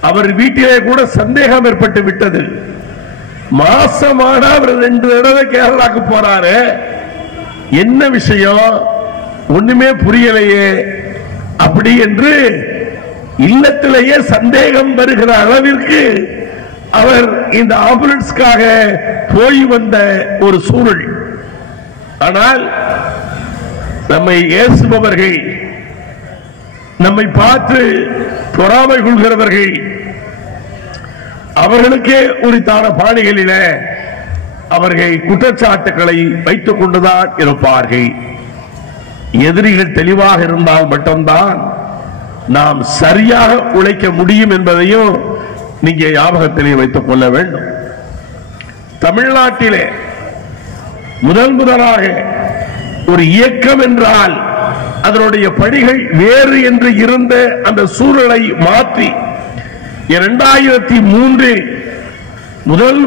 அவர் வீட்டிலே கூட சந்தேகம் ஏற்பட்டு விட்டது. மாசமான அவர் 2 தடவை கேரளாவுக்கு போறாரு, என்ன விஷயம் ஒண்ணுமே புரியலையே அப்படி என்று இல்லத்திலேயே சந்தேகம் வருகிற அளவிற்கு அவர் இந்த ஆம்புலன்ஸ்க்காக போய் வந்த ஒரு சூழல். ஆனால் நம்மை ஏசுபவர்கள், நம்மை பார்த்து பொறாமை கொள்கிறவர்கள், அவர்களுக்கே உரித்தான பாணிகளில அவர்கள் குற்றச்சாட்டுகளை வைத்துக் கொண்டுதான் இருப்பார்கள். எதிரிகள் தெளிவாக இருந்தால் மட்டும்தான் நாம் சரியாக உழைக்க முடியும் என்பதையும் நீங்க ஞாபகத்திலே வைத்துக் கொள்ள வேண்டும். தமிழ்நாட்டிலே முதலாக ஒரு இயக்கம் என்றால் அதனுடைய பணிகள் வேறு என்று இருந்த அந்த சூழலை மாற்றி 2003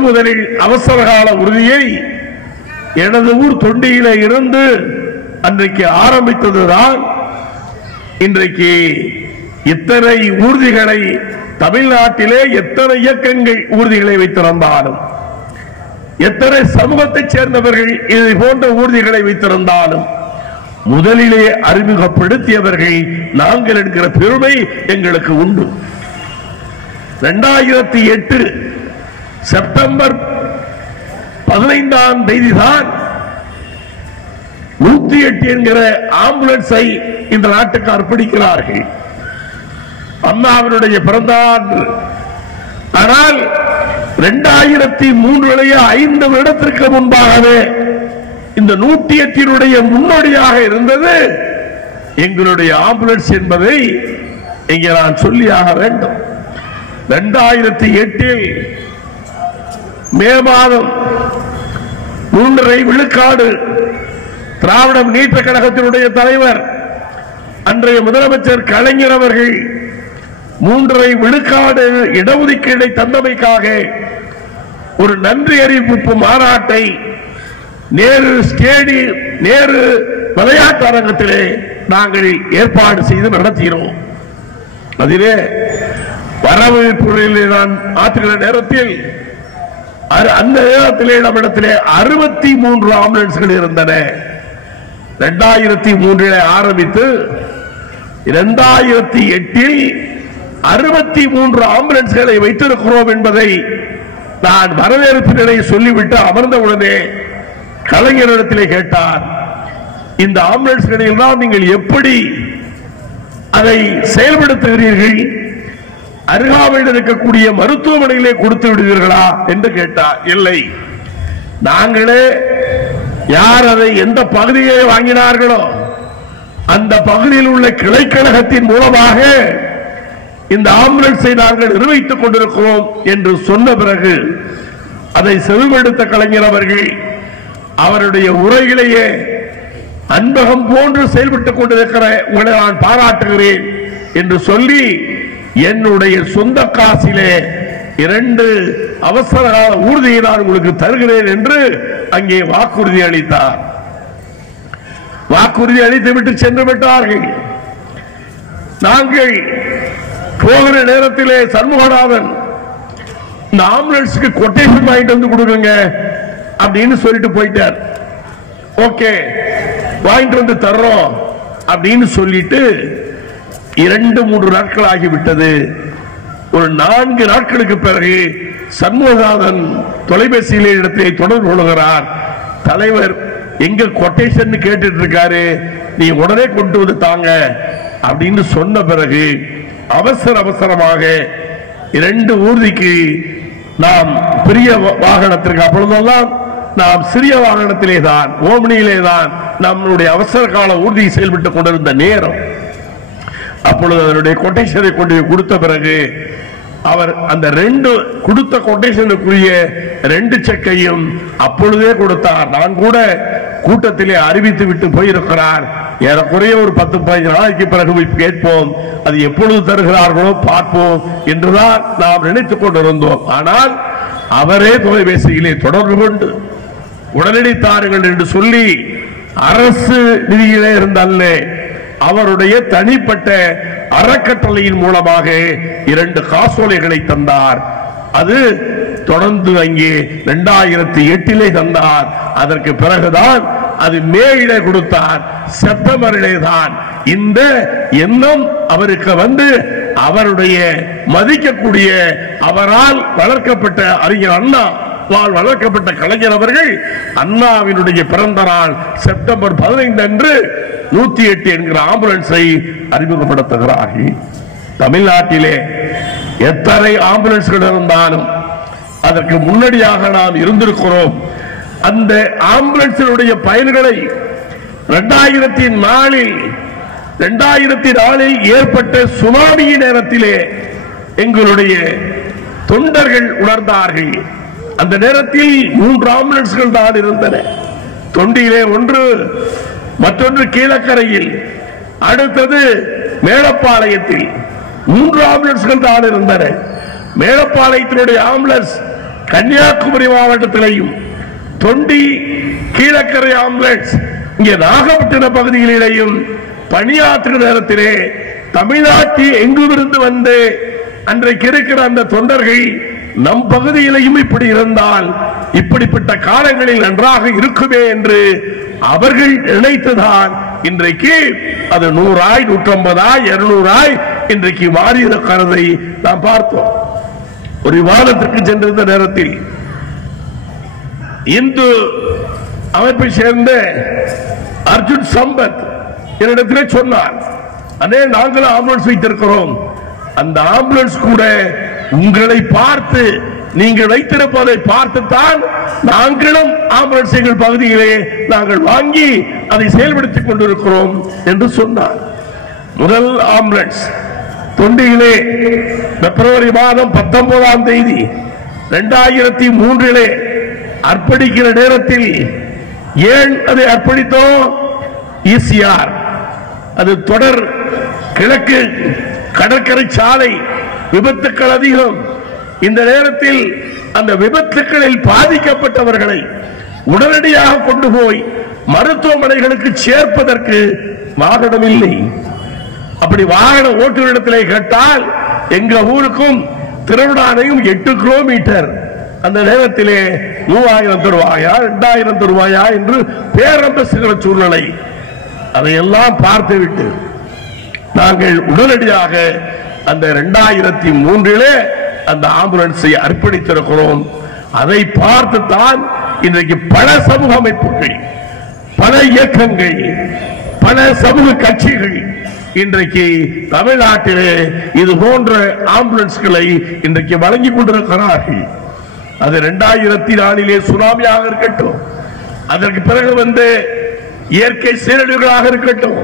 முதலில் அவசரகால உறுதியை எனது ஊர் தொண்டியிலே இருந்து அன்றைக்கு ஆரம்பித்ததுதான். இன்றைக்கு இத்தனை ஊர்திகளை தமிழ்நாட்டிலே எத்தனை இயக்கங்கள் ஊர்திகளை வைத்திருந்தாலும், எத்தனை சமூகத்தைச் சேர்ந்தவர்கள் இது போன்ற ஊர்திகளை வைத்திருந்தாலும் முதலிலே அறிமுகப்படுத்தியவர்கள் நாங்கள் என்கிற பெருமை எங்களுக்கு உண்டு. 2008 செப்டம்பர் 15ஆம் தேதிதான் 108 என்கிற ஆம்புலன்ஸை இந்த நாட்டுக்கு அர்ப்பணிக்கிறார்கள். அம்மாவினுடைய பிறந்தாண்டு. ஆனால் 2003 5 வருடத்திற்கு முன்பாகவே இந்த 108 முன்னோடியாக இருந்தது எங்களுடைய ஆம்புலன்ஸ் என்பதை இங்கே நான் சொல்லியாக வேண்டும். 2008 மே மாதம் 3.5 விழுக்காடு திராவிட முன்னேற்ற கழகத்தினுடைய தலைவர் அன்றைய முதலமைச்சர் கலைஞர் அவர்கள் 3.5 விழுக்காடு இடஒதுக்கீடை தந்தமைக்காக ஒரு நன்றி அறிவிப்பு மாநாட்டை நேரு விளையாட்டு அரங்கத்திலே நாங்கள் ஏற்பாடு செய்து நடத்தினோம். அதிலே வரவேற்புரையிலே நான் ஆற்றுகிற நேரத்தில் அந்த நேரத்திலே நம்மிடத்திலே 63 ஆம்புலன்ஸ்கள் இருந்தன. 2003 ஆரம்பித்து 2008 63 ஆம்புலன்ஸ்களை வைத்திருக்கிறோம் என்பதை நான் வரவேற்பு நிலையை சொல்லிவிட்டு அமர்ந்தவுடனே கலைஞரிடத்திலே கேட்டார், இந்த ஆம்புலன்ஸ்களை எல்லாம் நீங்கள் எப்படி அதை செயல்படுத்துகிறீர்கள்? அருகாமையில் இருக்கக்கூடிய மருத்துவமனையிலே கொடுத்து விடுவீர்களா என்று கேட்டார். இல்லை, நாங்களே யார் அதை எந்த பகுதியை வாங்கினார்களோ அந்த பகுதியில் உள்ள கிளைக்கழகத்தின் மூலமாக இந்த ஆம்புலன்ஸை நாங்கள் நிர்வகித்துக் கொண்டிருக்கிறோம் என்று சொன்ன பிறகு அதை செவிமடுத்த கலைஞர் அவர்கள் அவருடைய உரையிலேயே அன்பகம் போன்று செயல்பட்டுக் கொண்டிருக்கிற உங்களை நான் பாராட்டுகிறேன் என்று சொல்லி என்னுடைய சொந்த காசிலே 2 அவசர கால ஊர்தியை நான் உங்களுக்கு தருகிறேன் என்று அங்கே வாக்குறுதி அளித்தார். வாக்குறுதி அளித்துவிட்டு சென்று விட்டார்கள். நாங்கள் போகிற நேரத்திலே சண்முகநாதன் இந்த ஆம்புலன்ஸுக்கு கொட்டேஷன் வாங்கிட்டு வந்து கொடுங்க அப்படின்னு சொல்லிட்டு போயிட்டார். ஓகே, வாங்கிட்டு வந்து தர்றோம் அப்படின்னு சொல்லிட்டு 2-3 நாட்கள் ஆகிவிட்டது. ஒரு 4 நாட்களுக்கு பிறகு சண்முகநாதன் தொலைபேசியிலே இடத்தை தொடர்பு கொள்கிறார். தலைவர் எங்க கொட்டேஷன் கேட்டுட்டு இருக்காரு, நீ உடனே கொண்டு வந்து தாங்க அப்படின்னு சொன்ன பிறகு அவசரமாக 2 ஊர்திக்கு நாம் பெரிய வாகனத்திற்கு, அப்பொழுதெல்லாம் நாம் சிறிய வாகனத்திலே தான், ஓமனியிலே தான் நம்முடைய அவசர கால ஊர்தி செயல்பட்டுக் கொண்டிருந்த நேரம். அப்பொழுது அதனுடைய கொட்டேஷனை கொண்டு கொடுத்த பிறகு அவர் அந்த 2 கொடுத்த கொட்டேஷனுக்குரிய 2 செக்கையும் அப்பொழுதே கொடுத்தார். நான் கூட கூட்டத்திலே அறிவித்து விட்டு போயிருக்கிறார். ஏறக்குறைய ஒரு 10-15 நாளைக்கு பிறகு கேட்போம், அது எப்பொழுது தருகிறார்களோ பார்ப்போம் என்றுதான் நாம் நினைத்துக் கொண்டிருந்தோம். ஆனால் அவரே தொலைபேசியிலே தொடர்பு கொண்டு உடனடி தாருங்கள் என்று சொல்லி அரசு நிதியிலே இருந்தல்ல, அவருடைய தனிப்பட்ட அறக்கட்டளையின் மூலமாக 2 காசோலைகளை தந்தார். அது தொடர்ந்து அங்கே 2008 தந்தார். அதற்கு பிறகுதான் அது மேயிலே கொடுத்தார். செப்டம்பரிலே தான் இந்த எண்ணம் அவருக்கு வந்து அவருடைய மதிக்கக்கூடிய அவரால் வளர்க்கப்பட்ட அறிஞர் அண்ணா வளர்க்கப்பட்ட கலைஞர் அவர்கள் அண்ணாவினுடைய பிறந்த நாள் செப்டம்பர் 15 அன்று 108 என்கிற ஆம்புலன்ஸை அறிமுகப்படுத்துகிறார்கள். தமிழ்நாட்டிலே எத்தனை ஆம்புலன்ஸ்கள் இருந்தாலும் அதற்கு முன்னடியாக நாம் இருந்திருக்கிறோம். அந்த ஆம்புலன்ஸினுடைய பயன்களை 2004 ஏற்பட்ட சுனாமியின் நேரத்திலே எங்களுடைய தொண்டர்கள் உணர்ந்தார்கள். அந்த நேரத்தில் 3 ஆம்புலன்ஸ்கள் தான் இருந்தன. தொண்டியிலே 1, மற்றொன்று கீழக்கரையில், அடுத்தது மேலப்பாளையத்தில் 3 ஆம்புலன்ஸ்கள் தான் இருந்தன. மேலப்பாளையத்தினுடைய ஆம்புலன்ஸ் கன்னியாகுமரி மாவட்டத்திலேயும், தொண்டி கீழக்கரை ஆம்புலன்ஸ் இங்கே நாகப்பட்டினம் பகுதிகளிலேயும் பணியாற்றுகிற நேரத்திலே தமிழ்நாட்டில் எங்கிருந்து வந்து அன்றைக்கு இருக்கிற அந்த தொண்டர்கள் நம் பகுதியிலையும் இப்படி இருந்தால் இப்படிப்பட்ட காலங்களில் நன்றாக இருக்குமே என்று அவர்கள் நினைத்துதான் இன்றைக்கு அது 100, 150, 200 இன்றைக்கு மாறி இருக்கிறதை நாம் பார்த்தோம். ஒரு விவாதத்திற்கு சென்றிருந்த நேரத்தில் இந்து அமைப்பை சேர்ந்த அர்ஜுன் சம்பத் என்னிடத்திலே சொன்னார், அதே நாங்களும் ஆம்புலன்ஸ் வைத்திருக்கிறோம், அந்த ஆம்புலன்ஸ் கூட உங்களை பார்த்து நீங்கள் வைத்திருப்பதை பார்த்துத்தான் நாங்களும் ஆம்புலன்ஸ் எங்கள் பகுதியிலே நாங்கள் வாங்கி அதை செயல்படுத்திக் கொண்டிருக்கிறோம் என்று சொன்னார். முதல் ஆம்புலன்ஸ் தொண்டியிலே பிப்ரவரி மாதம் 19ஆம் தேதி 2003 அர்ப்பணிக்கிற நேரத்தில் ஏன் அதை அர்ப்பணித்தோம்? ஈசிஆர், அது தொடர் கிழக்கு கடற்கரை சாலை விபத்துக்கள் அதிகம். இந்த நேரத்தில் அந்த விபத்துக்களில் பாதிக்கப்பட்டவர்களை உடனடியாக கொண்டு போய் மருத்துவமனைகளுக்கு சேர்ப்பதற்கு வாகனம் இல்லை. அப்படி வாகன ஓட்டுநரிடத்திலே கேட்டால் எங்க ஊருக்கும் திருவிழானையும் 8 கிலோமீட்டர், அந்த நேரத்திலே 3000 ரூபாயா 2000 ரூபாயா என்று பேரம் பேசுகிற சூழ்நிலை. அதையெல்லாம் பார்த்துவிட்டு நாங்கள் உடனடியாக அந்த 2003 அந்த ஆம்புலன்ஸை அர்ப்பணித்திருக்கிறோம். அதை பார்த்துத்தான் இன்றைக்கு பல சமூக அமைப்புகள், பல இயக்கங்கள், பல சமூக கட்சிகள் இன்றைக்கு தமிழ்நாட்டிலே இது போன்ற ஆம்புலன்ஸ்களை இன்றைக்கு வழங்கிக் கொண்டிருக்கிறார்கள். அது 2004 சுனாமியாக இருக்கட்டும், அதற்கு பிறகு வந்து இயற்கை சீரழிவுகளாக இருக்கட்டும்,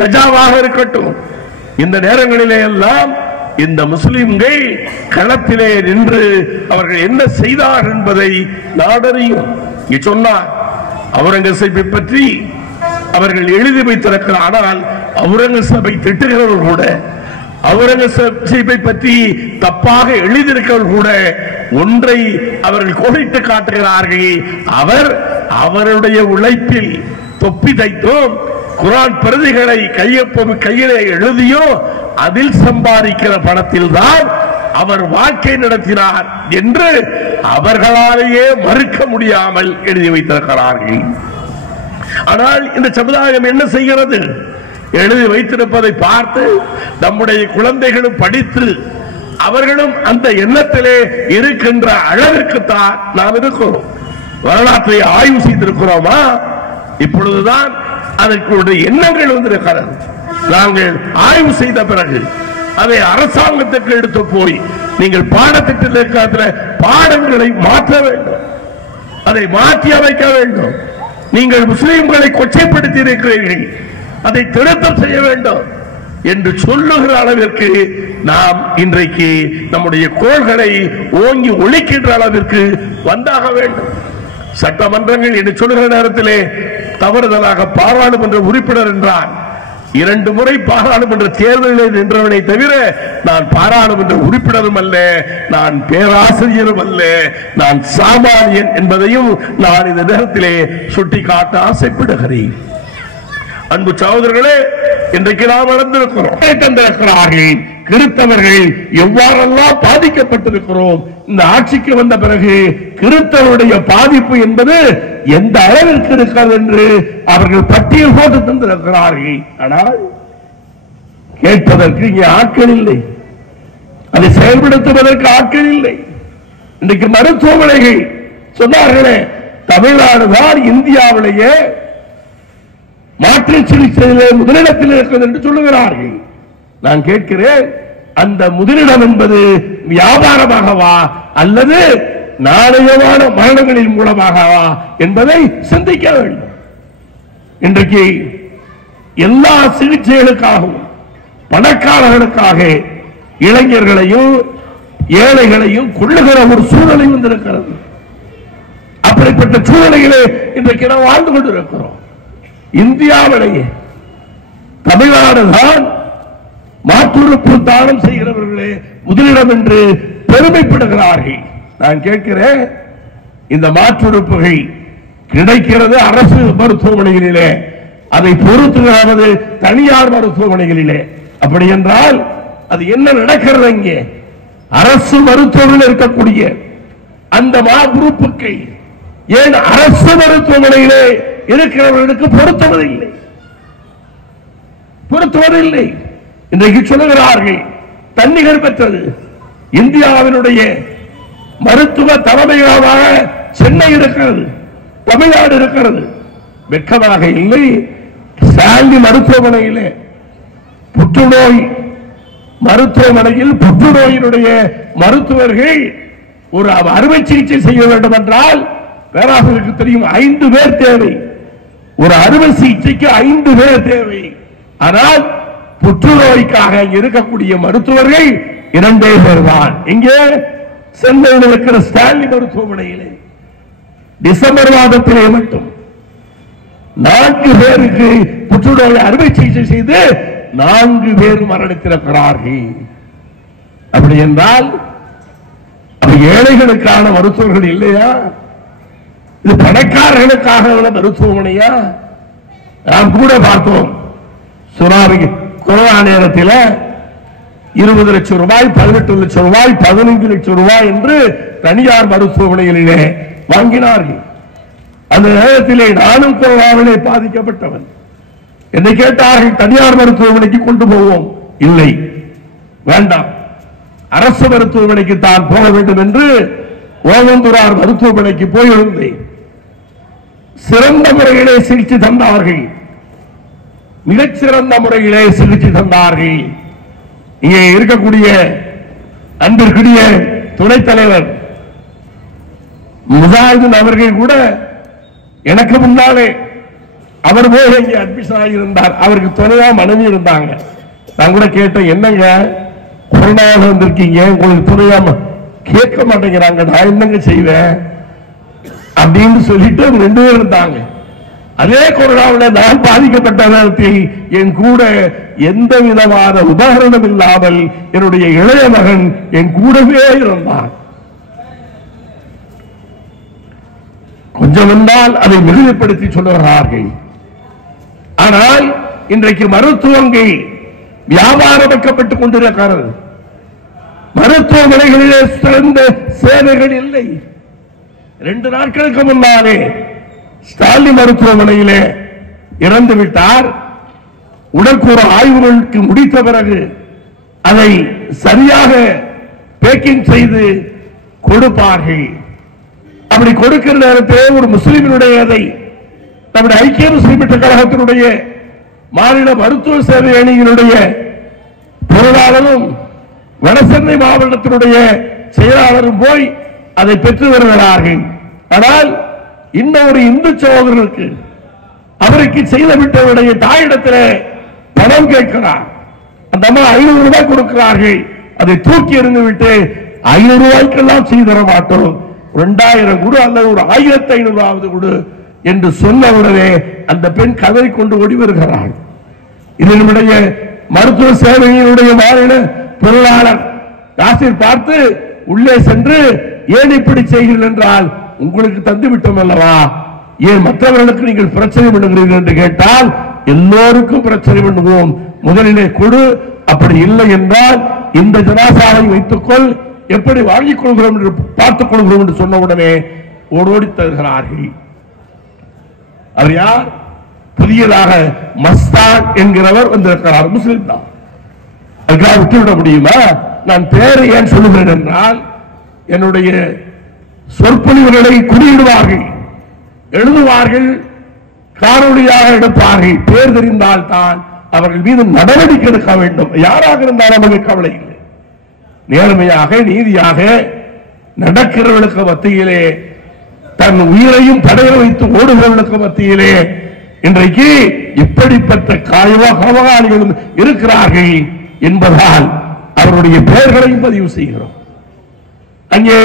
கஜாவாக இருக்கட்டும், இந்த நேரங்களிலே எல்லாம் இந்த முஸ்லிம்கள் களத்திலே நின்று அவர்கள் என்ன செய்தார் என்பதை நாடறியும். சொன்னார் அவுரங்கசீப்பை பற்றி அவர்கள் எழுதி வைத்திருக்கிறார். ஆனால் அவுரங்கசீப்பை திட்டுகிறவர்கள் கூட, அவுரங்கசீப்பை பற்றி தப்பாக எழுதியிருக்கிறவர்கள் கூட ஒன்றை அவர்கள் கோடிட்டு காட்டுகிறார்கள். அவர் அவருடைய உழைப்பில் தொப்பி தைத்தோம், குர்ஆன் பிரதிகளை கையிலே எழுதியோ அதில் சம்பாதிக்கிற பணத்தில் தான் அவர் வாழ்க்கை நடத்தினார் என்று அவர்களாலேயே மறுக்க முடியாமல் எழுதி வைத்திருக்கிறார்கள். ஆனால் இந்த சமுதாயம் என்ன செய்கிறது? எழுதி வைத்திருப்பதை பார்த்து நம்முடைய குழந்தைகளும் படித்து அவர்களும் அந்த எண்ணத்திலே இருக்கின்ற அளவிற்குத்தான் நாம் இருக்கிறோம். வரலாற்றை ஆய்வு செய்திருக்கிறோமா? இப்பொழுதுதான் அதற்குடைய எண்ணங்கள் வந்திருக்கிறது. நாங்கள் ஆய்வு செய்த பிறகு அதை அரசாங்கத்துக்கு எடுத்து போய் நீங்கள் பாடத்திட்டத்தில் இருக்கிற பாடங்களை மாற்ற வேண்டும், அதை மாற்றி அமைக்க வேண்டும். நீங்கள் முஸ்லிம்களை கொச்சைப்படுத்தி இருக்கிறீர்கள், அதை திருத்தம் செய்ய வேண்டும் என்று சொல்லுகிற அளவிற்கு நாம் இன்றைக்கு நம்முடைய கோள்களை ஓங்கி ஒழிக்கின்ற அளவிற்கு வந்தாக வேண்டும். சட்டமன்றங்கள் என்று சொல்லுகிற நேரத்திலே தவறுதலாக பாராளுமன்ற உறுப்பினர் என்றார். 2 முறை பாராளுமன்ற தேர்தலில் நின்றவனை தவிர நான் பாராளுமன்ற உறுப்பினரும் அல்ல, நான் பேராசிரியரும் அல்ல, நான் சாமானியன் என்பதையும் நான் இந்த நேரத்திலே சுட்டிக்காட்ட ஆசைப்படுகிறேன். அன்பு சகோதரர்களே, இன்றைக்கு நாம் வளர்ந்திருக்கிறோம். கிறிஸ்தவர்கள் எவ்வாறெல்லாம் பாதிக்கப்பட்டிருக்கிறோம். இந்த ஆட்சிக்கு வந்த பிறகு கிறிஸ்தவருடைய பாதிப்பு என்பது எந்த அளவிற்கு இருக்கிறது என்று அவர்கள் பட்டியல் போட்டு தந்திருக்கிறார்கள். ஆனால் கேட்பதற்கு இங்கே ஆட்கள் இல்லை, அதை செயல்படுத்துவதற்கு ஆட்கள் இல்லை. இன்றைக்கு மருத்துவமனைகள் சொன்னார்களே, தமிழ்நாடுதான் இந்தியாவிலேயே மாற்று சிகிச்சையிலே முதலிடத்தில் இருக்கிறது என்று சொல்லுகிறார்கள். நான் கேட்கிறேன், அந்த முதலிடம் என்பது வியாபாரமாகவா அல்லது நாணயமான மரணங்களின் மூலமாகவா என்பதை சிந்திக்க வேண்டும். இன்றைக்கு எல்லா சிகிச்சைகளுக்காகவும் பணக்காரர்களுக்காக இளைஞர்களையும் ஏழைகளையும் கொள்ளுகிற ஒரு சூழலை வந்திருக்கிறது. அப்படிப்பட்ட சூழலையிலே இன்றைக்கு நாம் வாழ்ந்து கொண்டிருக்கிறோம். இந்தியாவிலேயே தமிழ்நாடுதான் மாற்றுறுப்பு தானம் செய்கிறவர்களே முதலிடம் என்று பெருமைப்படுகிறார்கள். நான் கேட்கிறேன், இந்த மாற்றுறுப்புகள் கிடைக்கிறது அரசு மருத்துவமனைகளிலே, அதை பொறுத்துகிறது தனியார் மருத்துவமனைகளிலே. அப்படி என்றால் அது என்ன நடக்கிறது? இங்கே அரசு மருத்துவமனையில் இருக்கக்கூடிய அந்த மாற்றுறுப்புக்கு ஏன் அரசு மருத்துவமனையிலே இருக்கிறவர்களுக்கு பொருத்துவதில்லை. இன்றைக்கு சொல்லுகிறார்கள் தன்னிகர் பெற்றது இந்தியாவினுடைய மருத்துவ தலைமையாக சென்னை இருக்கிறது, தமிழ்நாடு இருக்கிறது. வெட்கமாக இல்லை. சாந்தி மருத்துவமனையிலே புற்றுநோய் மருத்துவமனையில் புற்றுநோயினுடைய மருத்துவர்கள் ஒரு அறுவை சிகிச்சை செய்ய வேண்டும் என்றால் பேராசிரியருக்கு தெரியும் 5 பேர் தேவை. ஒரு அறுவை சிகிச்சைக்கு 5 பேர் தேவை. ஆனால் புற்றுநோய்க்காக இருக்கக்கூடிய மருத்துவர்கள் 2 பேர் தான். இங்கே சென்னையில் இருக்கிற ஸ்டான்லி மருத்துவமனையிலே டிசம்பர் மாதத்திலே மட்டும் 4 பேருக்கு புற்றுநோய் அறுவை சிகிச்சை செய்து 4 பேர் மரணித்திருக்கிறார்கள். அப்படி என்றால் ஏழைகளுக்கான மருத்துவர்கள் இல்லையா? இது பணக்காரர்களுக்காக மருத்துவமனையா? நாம் கூட பார்த்தோம், சுனாமி கொரோனா நேரத்தில் 20 லட்சம் ரூபாய், 18 லட்சம் ரூபாய், 15 லட்சம் ரூபாய் என்று தனியார் மருத்துவமனைகளிலே வாங்கினார்கள். அந்த நேரத்திலே நானும் கொரோனாவிலே பாதிக்கப்பட்டவன். என்னை கேட்டார்கள், தனியார் மருத்துவமனைக்கு கொண்டு போவோம். இல்லை, வேண்டாம், அரசு மருத்துவமனைக்கு தான் போக வேண்டும் என்று ஓமந்தூரார் மருத்துவமனைக்கு போயிருந்தேன். சிறந்த முறையிலே சிகிச்சை தந்தார்கள், மிகச்சிறந்த முறையிலே சிகிச்சை தந்தார்கள். இங்கே இருக்கக்கூடிய அன்பிற்குரிய துணைத் தலைவர் முஜாஹிதீன் அவர்கள் கூட எனக்கு முன்னாலே அவர் போய் இங்கே அட்மிஷன் ஆகியிருந்தார். அவருக்கு துணையா மனைவி இருந்தாங்க. நான் கூட கேட்டேன், என்னங்க கொரோனாவில் வந்திருக்கீங்க, உங்களுக்கு துணையா கேட்க மாட்டேங்கிறாங்க, நான் என்னங்க செய்வேன் அப்படின்னு சொல்லிட்டு 2 பேர் இருந்தாங்க. அதே கொரோனாவில் நான் பாதிக்கப்பட்ட நேரத்தில் என் கூட எந்த விதமான உபகரணம் இல்லாமல் என்னுடைய இளைய மகன் என் கூடவே இருந்தான். கொஞ்சம் வந்தால் அதை மிகுதிப்படுத்தி சொல்லுகிறார்கள். ஆனால் இன்றைக்கு மருத்துவங்கள் வியாபாரமாக்கப்பட்டுக் கொண்டிருக்கிறது. மருத்துவமனைகளிலே சிறந்த சேவைகள் இல்லை. 2 நாட்களுக்கு முன்னாலே ஸ்டாலின் மருத்துவமனையிலே இறந்து விட்டார். உடற்கூறு ஆய்வுகளுக்கு முடித்த பிறகு அதை சரியாக பேக்கிங் செய்து கொடுப்பார்கள். அப்படி கொடுக்கிற நேரத்திலே ஒரு முஸ்லிமினுடைய நம்முடைய ஐக்கிய முஸ்லிம் கழகத்தினுடைய மாநில மருத்துவ சேவை அணியினுடைய பொருளாளரும் வடசென்னை மாவட்டத்தினுடைய செயலாளரும் போய் அதை பெற்று வருகிறார்கள். ஆனால் இன்னொரு இந்து சகோதரருக்கு அவருக்கு செய்துவிட்டவருடைய தாயிடத்தில் பணம் கேட்கிறார். அந்த அம்மா 500 ரூபாய் கொடுக்கிறார்கள். அதை தூக்கி எறிந்துவிட்டு 500 ரூபாய்க்கெல்லாம் செய்து தர மாட்டோம், 2000 கொடு அல்லது ஒரு 1500 கொடு என்று சொன்னவுடனே அந்த பெண் கதறி கொண்டு ஓடி வருகிறாள். இது நம்முடைய மருத்துவ சேவையினுடைய மாநில பொருளாளர் யாசிர் பார்த்து உள்ளே சென்று, ஏன் இப்படி செய்கிறீர்கள் என்றால், உங்களுக்கு தந்து விட்டோம் அல்லவா, ஏன் மற்றவர்களுக்கு நீங்கள் பிரச்சனை பண்ணுகிறீர்கள் என்று கேட்டால், எல்லோருக்கும் பிரச்சனை பண்ணுவோம், முதலிலே கொடு, அப்படி இல்லை என்றால் இந்த ஜனாசாவை வைத்துக்கொள், எப்படி வாங்கிக் கொள்கிறோம் என்று பார்த்துக் கொள்கிறோம் என்று சொன்ன உடனே ஓடோடி தருகிறார்கள். அவர் யார்? புதியதாக மஸ்தான் என்கிறவர் வந்திருக்கிறார், முஸ்லிம் தான். அதுக்காக விட்டுவிட முடியுமா? நான் பேரை ஏன் சொல்லுகிறேன் என்றால், என்னுடைய சொற்பொழிவுகளை குறியிடுவார்கள், எழுதுவார்கள், காணொலியாக எடுப்பார்கள். பேர் தெரிந்தால் தான் அவர்கள் மீது நடவடிக்கை எடுக்க வேண்டும். யாராக இருந்தால் நமக்கு கவலை இல்லை. நேர்மையாக நீதியாக நடக்கிறவர்களுக்கு மத்தியிலே, தன் உயிரையும் படைய வைத்து ஓடுகிறவர்களுக்கு மத்தியிலே இன்றைக்கு இப்படிப்பட்ட காவலாளிகளும் இருக்கிறார்கள் என்பதால் அவருடைய பெயர்களையும் பதிவு செய்கிறோம். அங்கே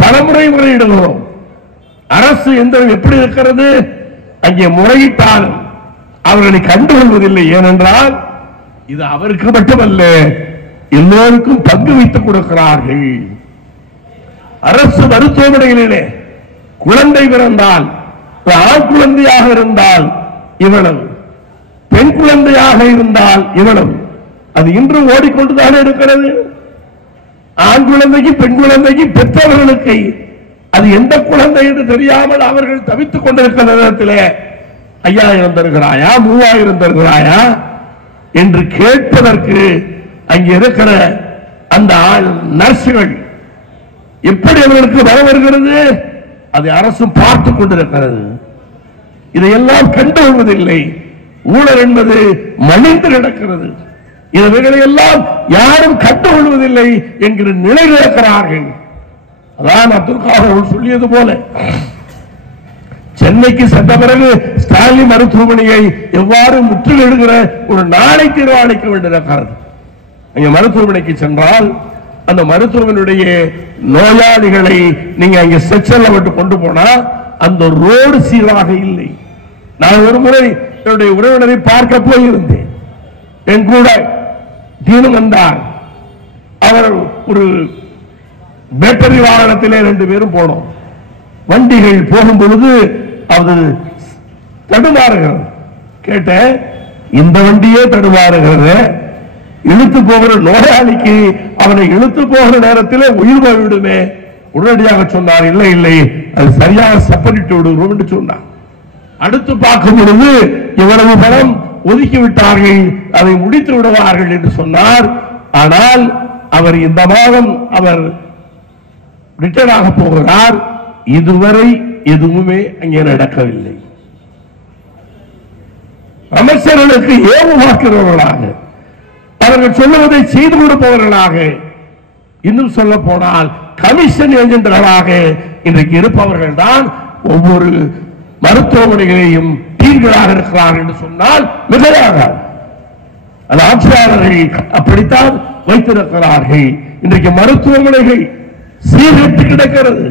பலமுறை முறையிடுகிறோம். அரசு எந்திரம் எப்படி இருக்கிறது? அங்கே முறையிட்டாலும் அவர்களை கண்டுகொள்வதில்லை. ஏனென்றால் இது அவருக்கு மட்டுமல்ல, எல்லோருக்கும் பங்கு வைத்துக் கொடுக்கிறார்கள். அரசு மருத்துவமனைகளிலே குழந்தை பிறந்தால், ஆண் குழந்தையாக இருந்தால் இவ்வளவு, பெண் குழந்தையாக இருந்தால் இவ்வளவு. அது இன்றும் ஓடிக்கொண்டுதான் இருக்கிறது. ஆண் குழந்தைக்கு பெண் குழந்தைக்கு பெற்றவர்களுக்கு அது எந்த குழந்தை என்று தெரியாமல் அவர்கள் தவித்துக் கொண்டிருக்கிற நேரத்தில் 5000 தருகிறாயா, 3000 தருகிறாயா என்று கேட்பதற்கு அங்கே இருக்கிற அந்த நர்சுகள் எப்படி அவர்களுக்கு வர வருகிறது? அதை அரசும் பார்த்துக் கொண்டிருக்கிறது. இதையெல்லாம் கண்டுகொள்வதில்லை. ஊழல் என்பது மனித நடக்கிறது. இவைகளை எல்லாம் யாரும் கண்டுகொள்வதில்லை என்கிற நிலையில் இருக்கிறார்கள். அதான் அப்துல் காதர் சொல்லியது போல, சென்னைக்கு சென்ற பிறகு ஸ்டாலின் மருத்துவமனையை எவ்வாறு முற்றுகையிடுகிற ஒரு நாளை தீர்மானிக்க வேண்டியிருக்கிறது. அங்கே மருத்துவமனைக்கு சென்றால் அந்த மருத்துவமனையுடைய நோயாளிகளை நீங்க அங்கே செக்ஷன்ல விட்டு கொண்டு போனா அந்த ரோடு சீராக இல்லை. நான் ஒரு முறை என்னுடைய உறவினரை பார்க்க போயிருந்தேன். என் கூட தீனம் வந்தார். அவர் ஒரு பேட்டரி வாகனத்திலே 2 பேரும் போனோம். வண்டிகள் போகும் பொழுது அது தடுமாறுகிறது. கேட்ட இந்த வண்டியே தடுமாறுகிறது. இழுத்து போகிற நோயாளிக்கு அவனை இழுத்து போகிற நேரத்தில் உயிர் போய்விடுமே. உடனடியாக சொன்னார், இல்லை இல்லை, அது சரியாக செப்பனிட்டு விடுகிறோம் என்று சொன்னார். அடுத்து பார்க்கும் பொழுது இவ்வளவு பணம் ஒதுக்கி விட்டார்கள், அதை முடித்து விடுவார்கள் என்று சொன்னார். ஆனால் அவர் இந்த மாதம் அவர் ரிட்டர்ன் ஆக போகிறார். இதுவரை எதுவுமே அங்கே நடக்கவில்லை. அமைச்சர்களுக்கு ஏவுவாக்குறவர்களாக, அவர்கள் சொல்லுவதை செய்து கொடுப்பவர்களாக, இன்னும் சொல்ல போனால் கமிஷன் ஏஜென்ட்களாக இன்றைக்கு இருப்பவர்கள் தான் ஒவ்வொரு மருத்துவமனைகளையும் டீன்களாக இருக்கிறார்கள் என்று சொன்னால் மிகையாக. அது ஆட்சியாளர்கள் அப்படித்தான் வைத்திருக்கிறார்கள். இன்றைக்கு மருத்துவமனைகள் சீர்கெட்டு கிடக்கிறது.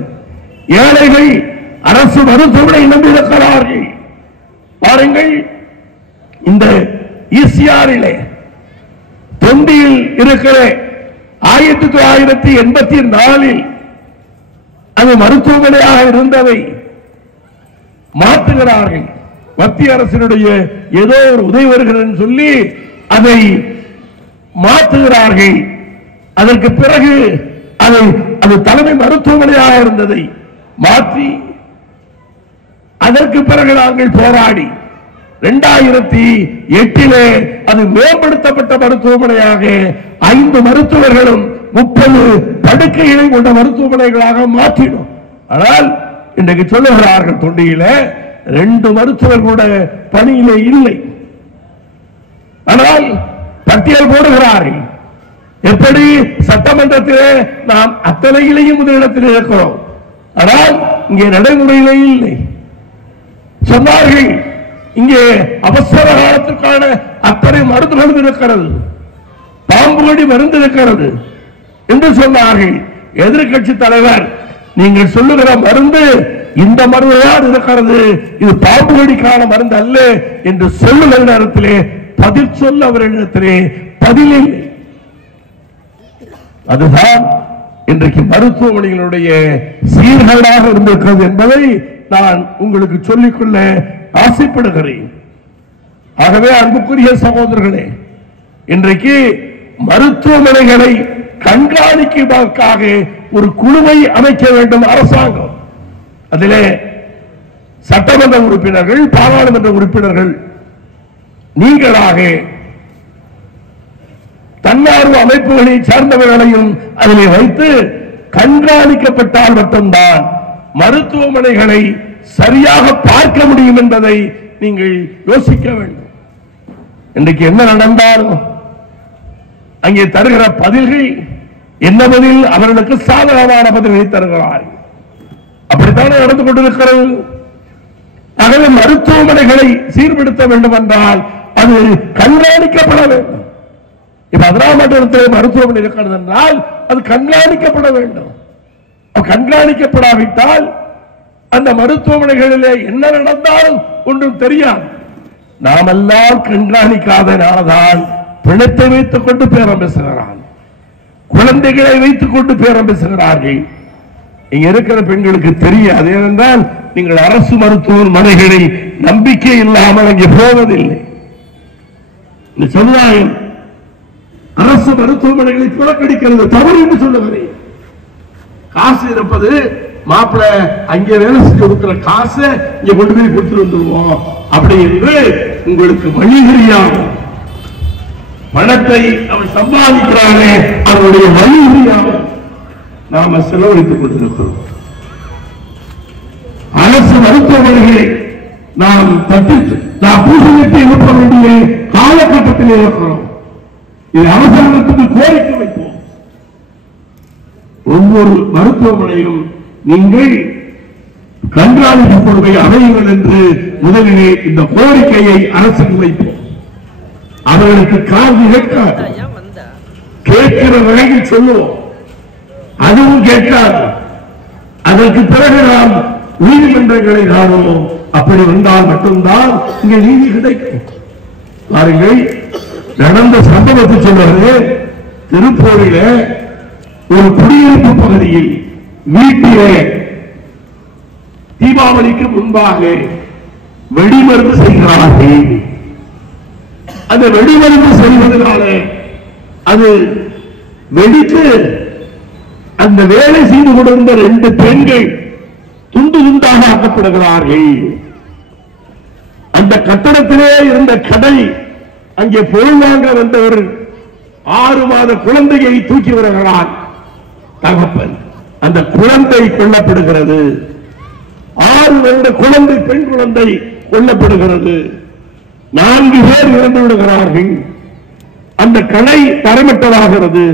ஏழைகள் அரசு மருத்துவமனை நம்பியிருக்கிறார்கள். பாருங்கள், இந்த ஈசிஆரிலே தொண்டியில் இருக்கிற 1984 அது மருத்துவமனையாக இருந்ததை மாற்றுகிறார்கள். மத்திய அரசினுடைய ஏதோ ஒரு உதவி வருகிறது சொல்லி அதை மாற்றுகிறார்கள். அதற்கு பிறகு அது தலைமை மருத்துவமனையாக இருந்ததை மாற்றி அதற்கு பிறகு நாங்கள் போராடி 2008 அது மேம்படுத்தப்பட்ட மருத்துவமனையாக 5 மருத்துவர்களும் 30 படுக்கைகளை கொண்ட மருத்துவமனைகளாக மாற்றினோம். ஆனால் இன்றைக்கு சொல்லுகிறார்கள், தொண்டியில 2 மருத்துவர் கூட பணியிலே இல்லை. ஆனால் பட்டியல் போடுகிறார்கள். எப்படி சட்டமன்றத்திலே நாம் அத்தனையிலேயும் முதலிடத்தில் இருக்கிறோம், ஆனால் இங்கே நடைமுறையிலே இல்லை. சொன்னார்கள், இங்கே அவசர காலத்திற்கான அத்தனை மருந்துகள் இருக்கிறது, பாம்பு கடி மருந்து இருக்கிறது என்று சொன்னார்கள். எதிர்கட்சி தலைவர், நீங்கள் சொல்லுகிற மருந்து இந்த மருந்துதான் இருக்கிறது, இது பாம்பு கடிக்கான மருந்து அல்ல என்று சொல்லுகிற நேரத்திலே பதில் சொல்ல அவரிடத்திலே பதில் இல்லை. அதுதான் இன்றைக்கு மருத்துவமனைகளுடைய சீர்கேடாக இருந்திருக்கிறது என்பதை நான் உங்களுக்கு சொல்லிக்கொள்ள ஆசைப்படுகிறேன். ஆகவே அன்புக்குரிய சகோதரர்களே, இன்றைக்கு மருத்துவமனைகளை கண்காணிப்பதற்காக ஒரு குழுவை அமைக்க வேண்டும் அரசாங்கம். அதிலே சட்டமன்ற உறுப்பினர்கள், பாராளுமன்ற உறுப்பினர்கள் நீங்களாக தன்னார்வ அமைப்புகளை சார்ந்தவர்களையும் அதிலே வைத்து கண்காணிக்கப்பட்டால் மட்டும்தான் மருத்துவமனைகளை சரியாக பார்க்க முடியும் என்பதை நீங்கள் யோசிக்க வேண்டும். இன்றைக்கு என்ன நடந்தாலும் அங்கே தருகிற பதில்கள் என்ன பதில், அவர்களுக்கு சாதகமான பதில்களை தருகிறார்கள். அப்படித்தானே நடந்து கொண்டிருக்கிறது. ஆகவே மருத்துவமனைகளை சீர்படுத்த வேண்டும் என்றால் அது கண்காணிக்கப்பட வேண்டும். இப்ப 10ஆம் மண்டலத்தில் மருத்துவமனை இருக்கிறது என்றால் அது கண்காணிக்கப்பட வேண்டும். கண்காணிக்கப்படாவிட்டால் அந்த மருத்துவமனைகளிலே என்ன நடந்தாலும் ஒன்றும் தெரியாது. நாமெல்லாம் கண்காணிக்காதனால்தான் பிணத்தை வைத்துக் கொண்டு பேரம் பேசுகிறார்கள், குழந்தைகளை வைத்துக் கொண்டு பேரம் பேசுகிறார்கள். இங்க இருக்கிற பெண்களுக்கு தெரியாது. ஏனென்றால் நீங்கள் அரசு மருத்துவமனைகளை நம்பிக்கை இல்லாமல் அங்கே போவதில்லை. இந்த சமுதாயம் அரசு மருத்துவமனைகளை புறக்கணிக்கிறது தவறு என்று சொல்லுகிறேன். காசு இருப்பது, மாப்பிள்ள அங்கே வேலை செஞ்சு கொடுக்கிற காசை இங்க கொண்டு போய் கொடுத்துட்டு வந்துருவோம் அப்படி என்று உங்களுக்கு வழி தெரியாமல், பணத்தை அவன் சம்பாதிக்கிறானே அவனுடைய வழி தெரியாமல் நாம செலவழித்துக் கொண்டிருக்கிறோம். அரசு மருத்துவமனைகளை நாம் பூசலிட்டு எழுப்ப வேண்டிய காலகட்டத்தில் இருக்கிறோம். இது அரசாங்கத்துக்கு கோரிக்கை வைப்போம். ஒவ்வொரு மருத்துவமனையும் நீங்கள் கண்காணிப்பு பொறுப்பை அமையுங்கள் என்று முதலிலே இந்த கோரிக்கையை அரசுக்கு வைப்போம். அவர்களுக்கு காது கேட்காது, கேட்கிற வகையில் சொல்லுவோம், அதுவும் கேட்காது. அதற்கு பிறகு நாம் நீதிமன்றங்களை நாடுவோம். அப்படி வந்தால் மட்டும்தான் இங்கே நீதி கிடைக்கும். பாருங்கள், நடந்த சம்பவத்தை சொல்வது, திருப்பூரில ஒரு குடியிருப்பு பகுதியில் வீட்டிலே தீபாவளிக்கு முன்பாக வெடிமருந்து செய்கிறார்கள். அந்த வெடிமருந்து செய்வதனாலே அது வெடித்து அந்த வேலை செய்து கொண்டிருந்த 2 பெண்கள் துண்டு துண்டாக ஆக்கப்படுகிறார்கள். அந்த கட்டடத்திலே இருந்த கடை அங்கே பொருள் வாங்க வந்தவர் 6 மாத குழந்தையை தூக்கி வருகிறார் தகப்பன். அந்த குழந்தை கொல்லப்படுகிறது. 6 வருட குழந்தை, பெண் குழந்தை கொல்லப்படுகிறது. 4 பேர் இறந்து விடுகிறார்கள். அந்த கடை தரமட்டதாகிறது.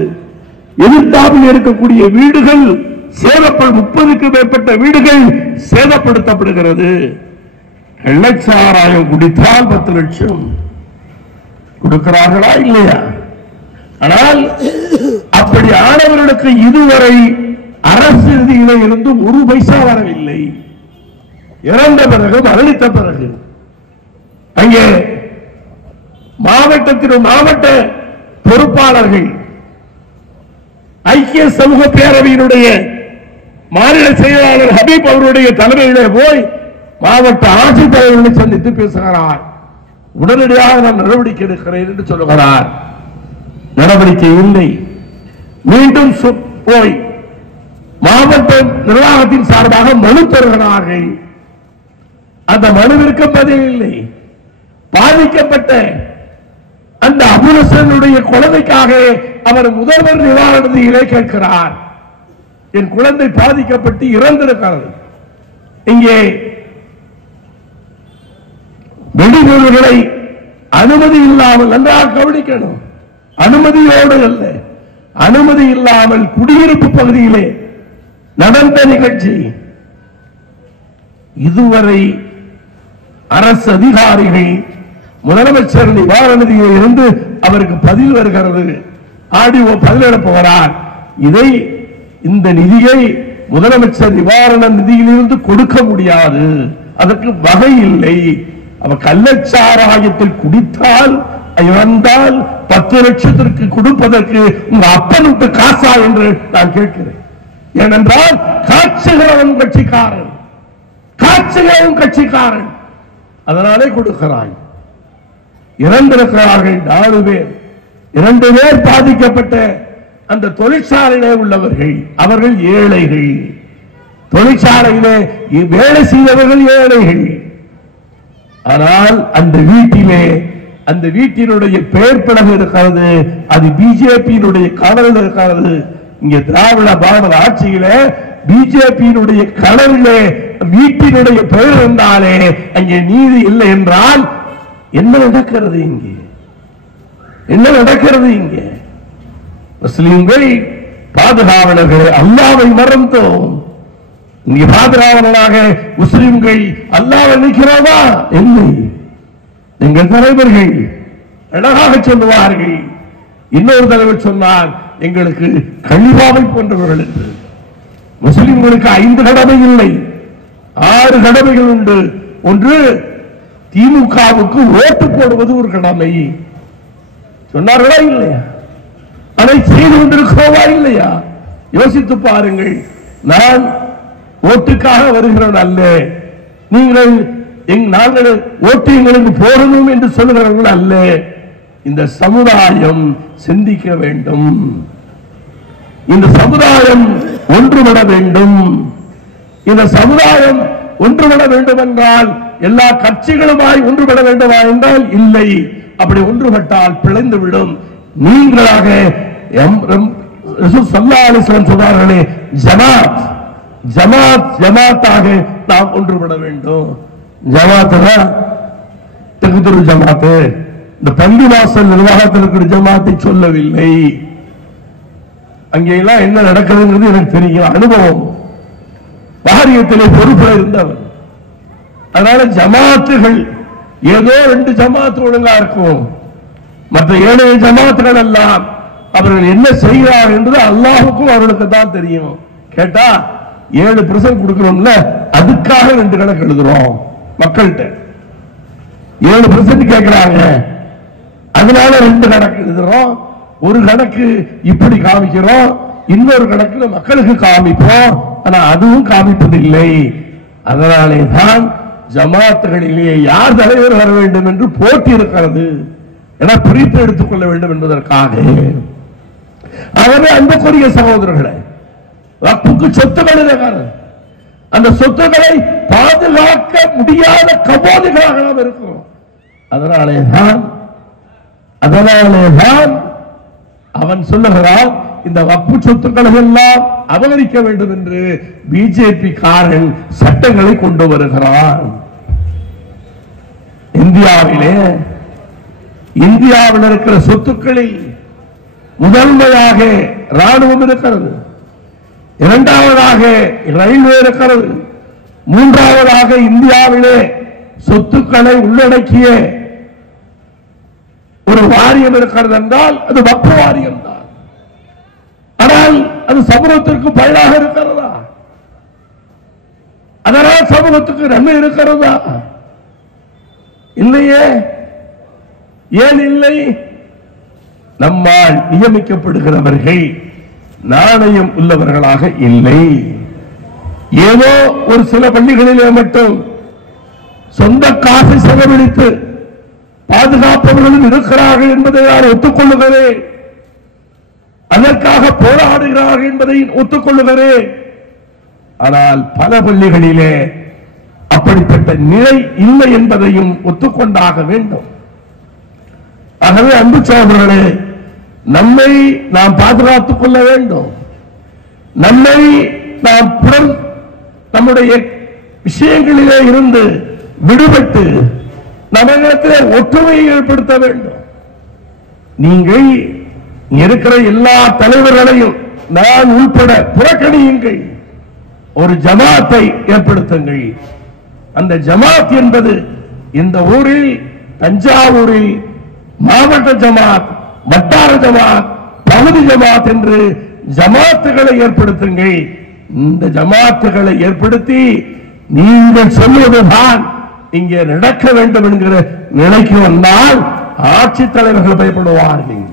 எதிர்த்தாப்பில் இருக்கக்கூடிய வீடுகள் 30க்கும் மேற்பட்ட வீடுகள் சேதப்படுத்தப்படுகிறது. கள்ளச்சாராயம் குடித்தால் 10 லட்சம் கொடுக்கிறார்களா இல்லையா? ஆனால் அப்படி ஆனவர்களுக்கு இதுவரை அரசு நிதியில இருந்து 1 பைசா வரவில்லை. இறந்த பிறகு, மரணித்த பிறகு அங்கே மாவட்ட பொறுப்பாளர்கள் ஐக்கிய சமூக பேரவையினுடைய மாநில செயலாளர் ஹபீப் அவருடைய தலைமையிலே போய் மாவட்ட ஆட்சித்தலைவர்களை சந்தித்து பேசுகிறார். உடனடியாக நான் நடவடிக்கை எடுக்கிறேன் என்று சொல்லுகிறார். நடவடிக்கை இல்லை. மீண்டும் போய் மாவட்ட நிர்வாகத்தின் சார்பாக மனு தருகிறார்கள். அந்த மனுவிற்கு பதில் இல்லை. பாதிக்கப்பட்ட அந்த அபுரசனுடைய குழந்தைக்காக அவர் முதல்வர் நிவாரண நிதியிலே கேட்கிறார். என் குழந்தை பாதிக்கப்பட்டு இறந்திருக்கிறது. இங்கே வெடிபொருள்களை அனுமதி இல்லாமல் நன்றாக கவனிக்கணும். அனுமதியோடு அல்ல, அனுமதி இல்லாமல் குடியிருப்பு பகுதியிலே நடந்த நிகழ்ச்சி. இதுவரை அரசு அதிகாரிகள் முதலமைச்சர் நிவாரண நிதியில் இருந்து அவருக்கு பதில் வருகிறது. ஆடிஓ பதிலிட போகிறார். இந்த நிதியை முதலமைச்சர் நிவாரண நிதியிலிருந்து கொடுக்க முடியாது, அதற்கு வகை இல்லை. அவர் கள்ளச்சாராயத்தில் குடித்தால் இறந்தால் 10 லட்சத்திற்கு கொடுப்பதற்கு உங்க அப்பன் விட்டு காசா என்று நான் கேட்கிறேன். ஏனென்றால் காட்சிகிறவன் கட்சிக்காரன் அதனாலே கொடுக்கிறாய். இறந்திருக்கிறார்கள் 4 பேர். 2 பேர் பாதிக்கப்பட்ட அந்த தொழிற்சாலையிலே உள்ளவர்கள், அவர்கள் ஏழைகள். தொழிற்சாலையிலே வேலை செய்தவர்கள் ஏழைகள். ஆனால் அந்த வீட்டிலே, அந்த வீட்டினுடைய பெயர் பலகை இருக்கிறது, அது பிஜேபியினுடைய கலரில் இருக்கிறது. இங்கே திராவிட மாடல் ஆட்சியிலே பிஜேபியினுடைய கலரிலே வீட்டினுடைய பெயர் இருந்தாலே அங்கே நீதி இல்லை என்றால் என்ன நடக்கிறது இங்கே? என்ன நடக்கிறது இங்கே? முஸ்லிம்கள் பாதுகாவலர்கள் அல்லாஹ்வை மறந்தோம். இங்கே பாதுகாவலராக முஸ்லிம்கள் அல்லாஹ்வை நிற்கிறதா? இல்லை. எங்கள் தலைவர்கள் அழகாக சொல்லுவார்கள். இன்னொரு தலைவர் சொன்னார், எங்களுக்கு கலிபாவை போன்றவர்கள் என்று. முஸ்லிம்களுக்கு 5 கடமை இல்லை, 6 கடமைகள் உண்டு. ஒன்று, திமுகவுக்கு ஓட்டு போடுவது ஒரு கடமை. சொன்னார்களா இல்லையா? அதை செய்து கொண்டிருக்கிறோமா இல்லையா? யோசித்து பாருங்கள். நான் ஓட்டுக்காக வருகிறவன் அல்ல. நாங்கள் ஓட்டு எங்களுக்கு போடணும் என்று சொல்லுகிறவர்கள் அல்ல. இந்த சமுதாயம் சிந்திக்க வேண்டும். இந்த சமுதாயம் ஒன்றுபட வேண்டும். இந்த சமுதாயம் ஒன்றுபட வேண்டும் என்றால் எல்லா கட்சிகளுமாய் ஒன்றுபட வேண்டுமா என்றால் இல்லை. அப்படி ஒன்றுபட்டால் பிளந்துவிடும். நீங்களாக சொன்னார்களே, ஜமாத் ஜமாத் ஜமாத்தாக நாம் ஒன்றுபட வேண்டும். ஜமாத்து ஜமாத்து இந்த பள்ளிவாசல் நிர்வாகத்தில் இருக்கிற ஜமாத்தை சொல்லவில்லை. அங்கெல்லாம் என்ன நடக்குதுங்கிறது எனக்கு தெரியும், அனுபவம். வாரியத்திலே பொறுப்பில் இருந்தவர். அதனால ஜமாத்துகள் ஏதோ 2 ஜமாத்து ஒழுங்கா இருக்கும். மற்ற ஏனைய ஜமாத்துகள் எல்லாம் அவர்கள் என்ன செய்கிறார் என்பது அல்லாஹுக்கும் அவர்களுக்கு தான் தெரியும். கேட்டா 7% கொடுக்கிறோம்ல, அதுக்காக 2 கணக்கு எழுதுறோம் மக்கள்கிட்ட. 7% கேட்கிறாங்க, அதனால 2 கணக்கு எழுதுறோம். ஒரு கணக்கு இப்படி காமிக்கிறோம், இன்னொரு கணக்குல மக்களுக்கு காமிப்போம். ஆனா அதுவும் காமிப்பதில்லை. அதனாலே தான் ஜமாத்துகளிலே யார் தலைவர் வர வேண்டும் என்று போட்டி இருக்கிறது. என பிரித்து எடுத்துக்கொள்ள வேண்டும் என்பதற்காக. ஆகவே அன்புக்குரிய சகோதரர்களை, வக்ஃபுக்கு சொத்துக்கள் இருக்கிறது. அந்த சொத்துக்களை பாதுகாக்க முடியாத கபோதிகளாக நாம் இருக்கிறோம். அதனாலேதான் அவன் சொல்லுகிறான், இந்த வக்ஃபு சொத்துக்களை எல்லாம் அபகரிக்க வேண்டும் என்று பிஜேபி காரன் சட்டங்களை கொண்டு வருகிறான். இந்தியாவில் இருக்கிற சொத்துக்களில் முதன்மையாக ராணுவம் இருக்கிறது, இரண்டாவதாக ரயில்வே இருக்கிறது, மூன்றாவதாக இந்தியாவிலே சொத்துக்களை உள்ளடக்கிய ஒரு வாரியம் இருக்கிறது என்றால் அது வக்ஃபு வாரியம் தான். ஆனால் அது சமூகத்திற்கு பயனாக இருக்கிறதா? அதனால் சமூகத்துக்கு நன்மை இருக்கிறதா? இல்லையே. ஏன் இல்லை? நம்மால் நியமிக்கப்படுகிறவர்கள் நாணயம் உள்ளவர்களாக இல்லை. ஏதோ ஒரு சில பள்ளிகளிலே மட்டும் சொந்த காசை செலவழித்து பாதுகாப்பவர்களும் இருக்கிறார்கள் என்பதை நான் ஒத்துக்கொள்ளுகிறேன். அதற்காக போராடுகிறார்கள் என்பதை ஒத்துக்கொள்ளுகிறேன். ஆனால் பல பள்ளிகளிலே அப்படிப்பட்ட நிலை இல்லை என்பதையும் ஒத்துக்கொண்டாக வேண்டும். ஆகவே அன்பு சகோதரர்களே, நம்மை நாம் பாதுகாத்துக் கொள்ள வேண்டும். நம்மை நாம் நம்முடைய விஷயங்களிலே இருந்து விடுபட்டு நம்மிடத்திலே ஒற்றுமையை ஏற்படுத்த வேண்டும். நீங்கள் இருக்கிற எல்லா தலைவர்களையும் நான் உள்பட புறக்கணியுங்கள். ஒரு ஜமாத்தை ஏற்படுத்துங்கள். அந்த ஜமாத் என்பது இந்த ஊரில், தஞ்சாவூரில் மாவட்ட ஜமாத், வட்டார ஜமாத், பகுதி ஜமாத் என்று ஜமாத்துகளை ஏற்படுத்துங்கள். இந்த ஜமாத்துகளை ஏற்படுத்தி நீங்கள் சொல்வதுதான் இங்கே நடக்க வேண்டும் என்கிற நிலைக்கு வந்தால் ஆட்சித் தலைவர்கள் பயப்படுவார்கள்,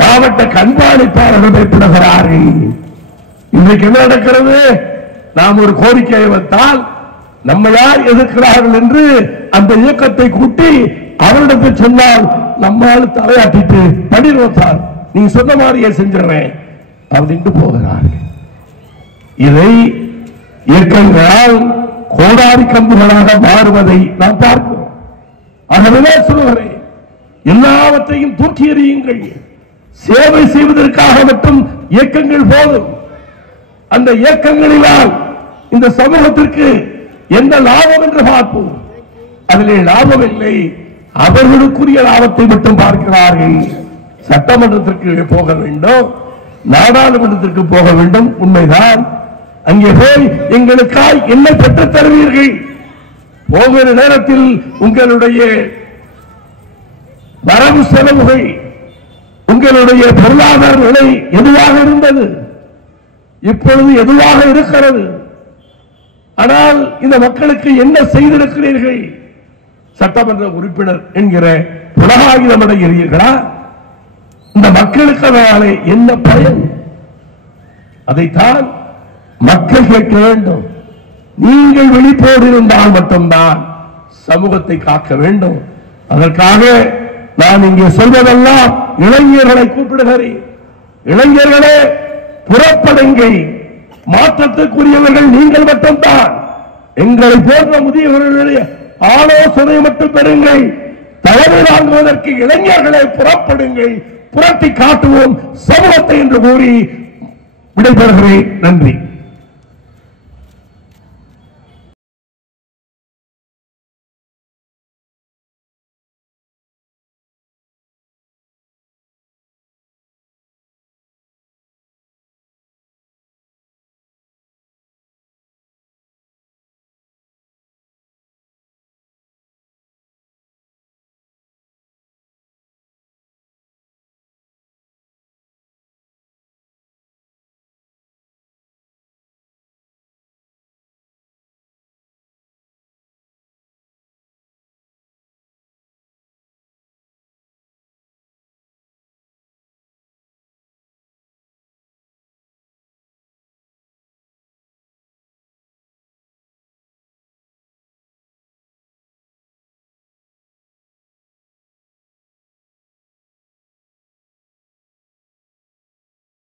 மாவட்ட கண்காணிப்பாளர்கள் பயப்படுகிறார்கள். இன்றைக்கு என்ன நடக்கிறது? நாம் ஒரு கோரிக்கையை வைத்தால் நம்ம யார் எதிர்க்கிறார்கள் என்று அந்த இயக்கத்தை கூட்டி அவரிடத்தை சொன்னால் நம்மால் தலையாட்டிட்டு படிர் வைத்தார், நீங்க சொன்ன மாதிரியே செஞ்சிடறேன் அப்படின்ட்டு போகிறார்கள். இதை இயக்கங்களால் கோடாரி கம்புகளாக மாறுவதை நாம் பார்க்கிறோம். ஆகவே சொல்லுகிறேன், எல்லாவற்றையும் தூக்கி எறியுங்கள். சேவை செய்வதற்காக மட்டும் இயக்கங்கள் போதும். அந்த இயக்கங்களினால் இந்த சமூகத்திற்கு எந்த லாபம் என்று பார்ப்போம். அதிலே லாபம் இல்லை, அவர்களுக்குரிய லாபத்தை மட்டும் பார்க்கிறார்கள். சட்டமன்றத்திற்கு போக வேண்டும், நாடாளுமன்றத்திற்கு போக வேண்டும், உண்மைதான். அங்கே போய் எங்களுக்காய் என்ன பெற்றுத் தருவீர்கள்? போகிற நேரத்தில் உங்களுடைய வரவு செலவுகள், உங்களுடைய பொருளாதார நிலை எதுவாக இருந்தது, இப்பொழுது எதுவாக இருக்கிறது? ஆனால் இந்த மக்களுக்கு என்ன செய்திருக்கிறீர்கள்? சட்டமன்ற உறுப்பினர் என்கிற புலகாகிதம் அடைகிறீர்களா? இந்த மக்களுக்கு அதனாலே என்ன பயன்? அதைத்தான் மக்கள் கேட்க வேண்டும். நீங்கள் விழிப்போடு இருந்தால் மட்டும்தான் சமூகத்தை காக்க வேண்டும். அதற்காக நான் இங்கே சொல்வதெல்லாம் இளைஞர்களை கூப்பிடுகிறேன். இளைஞர்களே, புறப்படுங்கள். மாற்றத்துக்குரியவர்கள் நீங்கள் மட்டும்தான். எங்களை போன்ற முதியவர்களுடைய ஆலோசனை மட்டும் பெறுங்கள். தலைமை வாங்குவதற்கு இளைஞர்களை புறப்படுங்கள், புரட்டி காட்டுவோம் சமூகத்தை என்று கூறி விடைபெறுகிறேன். நன்றி.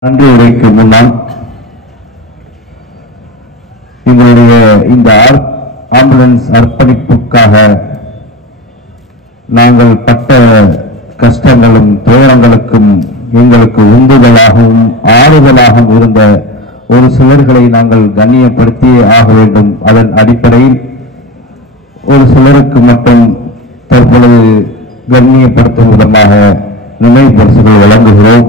நன்றி உரைக்கு முன்னால் எங்களுடைய இந்த ஆம்புலன்ஸ் அர்ப்பணிப்புக்காக நாங்கள் பட்ட கஷ்டங்களும் துயரங்களுக்கும் எங்களுக்கு உந்துதலாகவும் ஆறுதலாகவும் இருந்த ஒரு சிலர்களை நாங்கள் கண்ணியப்படுத்தியே ஆக வேண்டும். அதன் அடிப்படையில் ஒரு சிலருக்கு மட்டும் தற்பொழுது கண்ணியப்படுத்தும் விதமாக நினைவு பரிசுகள் வழங்குகிறோம்.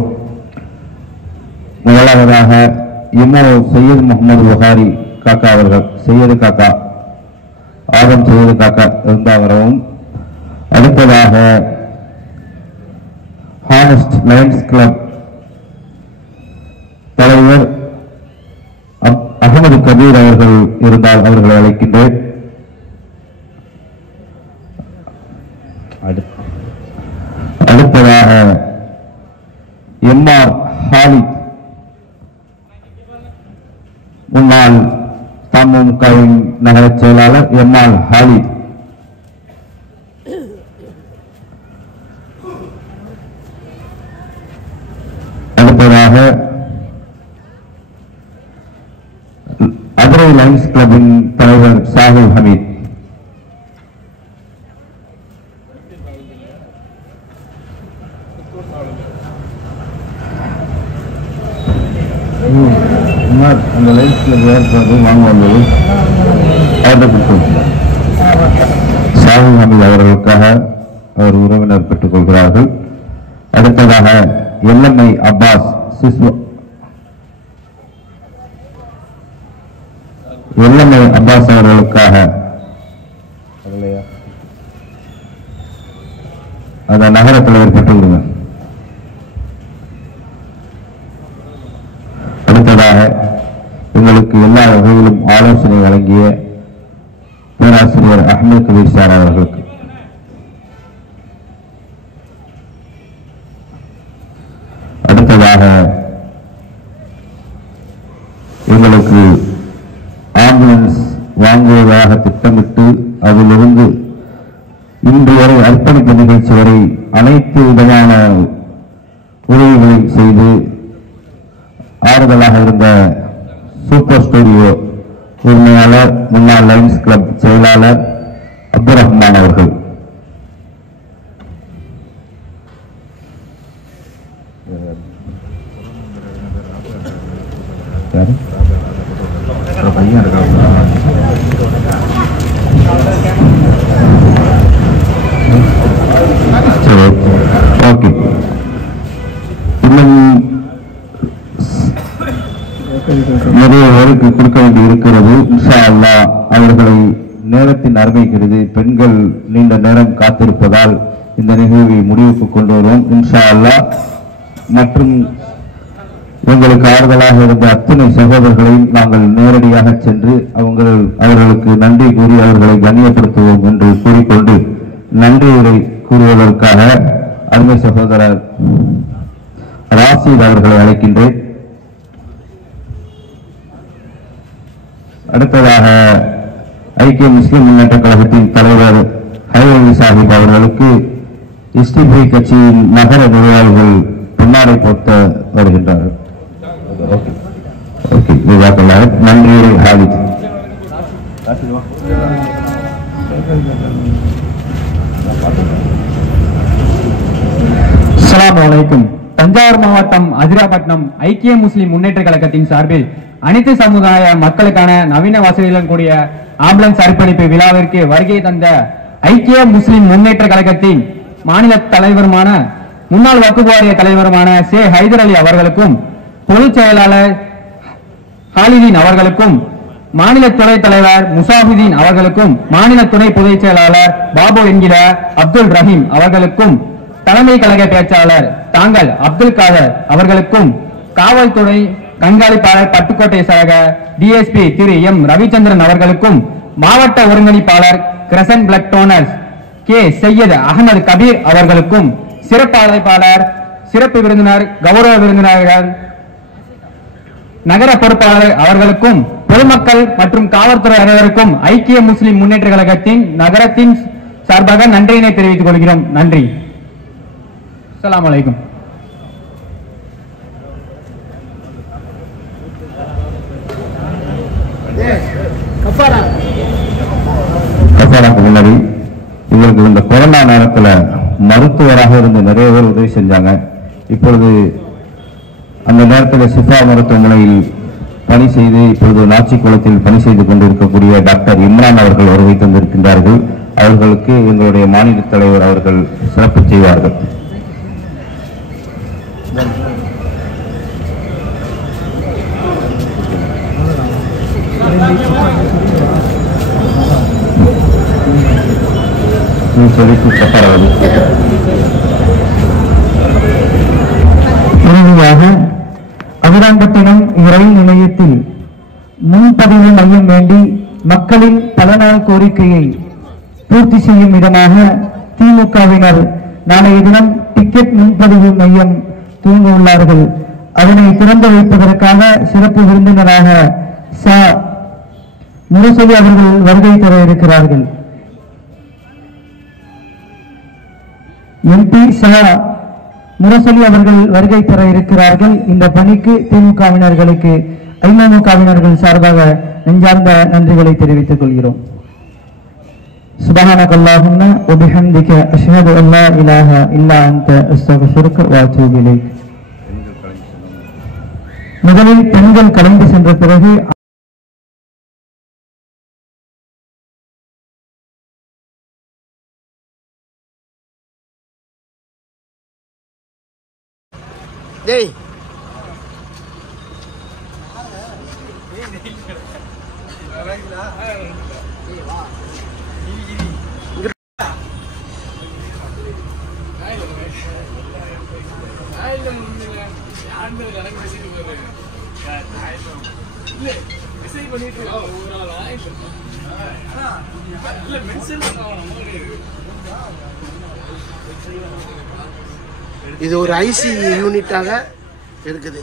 முதலாவதாக எம்ஓ சையது முகமது புகாரி காக்கா அவர்கள், சையது காக்கா, ஆதம் சையது காக்கா இருந்தாவரவும். அடுத்ததாக ஹானஸ்ட் லயன்ஸ் கிளப் தலைவர் அகமது கபீர் அவர்கள் இருந்தால் அவர்களை அழைக்கின்றேன். அடுத்ததாக எம்ஆர் ஹாலித், முன்னாள் தமுகவின் நகர செயலாளர் எம்ஆர் ஹாலித். அடுத்ததாக அதிரை லயன்ஸ் கிளப்பின் தலைவர் சாகுல் ஹமீத். அந்த லைன்ஸ் கிளப் வாங்க வந்தது சாகுல் ஹமீத் அவர்களுக்காக அவர் உறவினர் பெற்றுக் கொள்கிறார்கள். அடுத்ததாக எல்எம்ஐ அப்பாஸ் எல்எம்ஐ அப்பாஸ் அவர்களுக்காக அந்த நகர தலைவர் பெற்றுள்ளனர். அடுத்ததாக எங்களுக்கு எல்லா வகையிலும் ஆலோசனை வழங்கிய பேராசிரியர் அஹ்மத் கபீர் சார் அவர்களுக்கு. அடுத்ததாக எங்களுக்கு ஆம்புலன்ஸ் வாங்குவதாக திட்டமிட்டு அதிலிருந்து இன்று வரை அர்ப்பணிப்பு நிகழ்ச்சி வரை அனைத்து விதமான உதவிகளையும் செய்து ஆறுதலாக இருந்த சூப்பர் ஸ்டுடியோ உரிமையாளர் முன்னாள் லயன்ஸ் கிளப் செயலாளர் அப்துல் ரஹ்மான் அவர்கள். ஓகே, இன்னும் நிறைய பேருக்கு கொடுக்க வேண்டி இருக்கிறது. இன்ஷா அல்லாஹ் அவர்களை நேரத்தின் அருமை கருதி பெண்கள் நீண்ட நேரம் காத்திருப்பதால் இந்த நிகழ்வை முடிவுக்கு கொண்டு வருவோம் இன்ஷா அல்லாஹ். மற்றும் எங்களுக்கு ஆறுதலாக இருந்த அத்தனை சகோதரர்களையும் நாங்கள் நேரடியாக சென்று அவர்களுக்கு நன்றி கூறி அவர்களை கண்ணியப்படுத்துவோம் என்று கூறிக்கொண்டு நன்றி உரை கூறுவதற்காக அருமை சகோதரர் ராசித் அவர்களை அழைக்கின்றேன். அடுத்ததாக ஐக்கிய முஸ்லிம் முன்னேற்ற கழகத்தின் தலைவர் ஹைவலி சாஹிப் அவர்களுக்கு எஸ்டிபி கட்சியின் நகர நிர்வாகிகள் பொன்னாடை போர்த்த வருகின்றார்கள். நன்றி ஹாலித். அஸ்ஸலாமு அலைக்கும். தஞ்சாவூர் மாவட்டம் அதிராபட்டினம் ஐக்கிய முஸ்லிம் முன்னேற்ற கழகத்தின் சார்பில் அனைத்து சமுதாய மக்களுக்கான நவீன வசதிகளுடன் கூடிய ஆம்புலன்ஸ் அர்ப்பணிப்பு விழாவிற்கு வருகை தந்த ஐக்கிய முஸ்லிம் முன்னேற்ற கழகத்தின் மாநில தலைவருமான முன்னாள் வக்ஃப் வாரிய தலைவருமான சே ஹைதர் அலி அவர்களுக்கும் பொதுச் செயலாளர் ஹாலிதீன் அவர்களுக்கும் மாநில துணைத் தலைவர் முசாஹிதீன் அவர்களுக்கும் மாநில துணை பொதுச் செயலாளர் பாபு என்கிற அப்துல் ரஹீம் அவர்களுக்கும் தலைமை கழக பேச்சாளர் தாங்கள் அப்துல் காதர் அவர்களுக்கும் காவல்துறை கண்காணிப்பாளர் பட்டுக்கோட்டை சரக டிஎஸ்பி திரு எம் ரவிச்சந்திரன் அவர்களுக்கும் மாவட்ட ஒருங்கிணைப்பாளர் crescent blood donors K Syed Ahmed Kabir அவர்களுக்கும் சிறப்பு அழைப்பாளர் சிறப்பு விருந்தினர் கௌரவ விருந்தினர்கள் நகர பொறுப்பாளர் அவர்களுக்கும் பொதுமக்கள் மற்றும் காவல்துறை அனைவருக்கும் ஐக்கிய முஸ்லிம் முன்னேற்ற கழகத்தின் நகரத்தின் சார்பாக நன்றியினை தெரிவித்துக் கொள்கிறோம். நன்றி. அஸ்ஸலாமு அலைக்கும். ரமலானுக்கு முன்னாடி இவங்களுக்கு இந்த கொரோனா நேரத்தில் மருத்துவராக இருந்து நிறைய பேர் உதவி செஞ்சாங்க. இப்பொழுது அந்த நேரத்தில் சிஃபா மருத்துவமனையில் பணி செய்து இப்பொழுது நாச்சிக்குளத்தில் பணி செய்து கொண்டிருக்கக்கூடிய டாக்டர் இம்ரான் அவர்கள் வருகை தந்திருக்கின்றார்கள். அவர்களுக்கு எங்களுடைய மாநில தலைவர் அவர்கள் சிறப்பு செய்வார்கள். இறுதியாக அதிராம்பட்டினம் ரயில் நிலையத்தில் முன்பதிவு மையம் வேண்டி மக்களின் பல நாள் கோரிக்கையை பூர்த்தி செய்யும் விதமாக திமுகவினர் நாளைய தினம் டிக்கெட் முன்பதிவு மையம் துவங்க உள்ளார்கள். அதனை திறந்து வைப்பதற்காக சிறப்பு விருந்தினராக ச முரசொலி அவர்கள் வருகை தர இருக்கிறார்கள். MP ச முரசொலி அவர்கள் வருகை தர இருக்கிறார்கள். இந்த பணிக்கு திமுகவினர்களுக்கு ஐமமுகவினர்கள் சார்பாக நெஞ்சார்ந்த நன்றிகளை தெரிவித்துக் கொள்கிறோம். சுப்ஹானக அல்லாஹும்ம வ பிஹம்திக அஷ்ஹது அன் லா இலாஹ இல்லா அன்த அஸ்தக்ஃபிருக வ அத்தூபு இலைக். முதலில் பெண்கள் கலந்து சென்ற பிறகு இது ஒரு ஐசி யூனிட்டாக இருக்குது.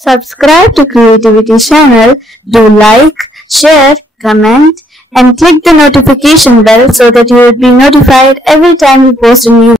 Subscribe to Creativity channel, do like, share, comment and click the notification bell so that you will be notified every time we post a new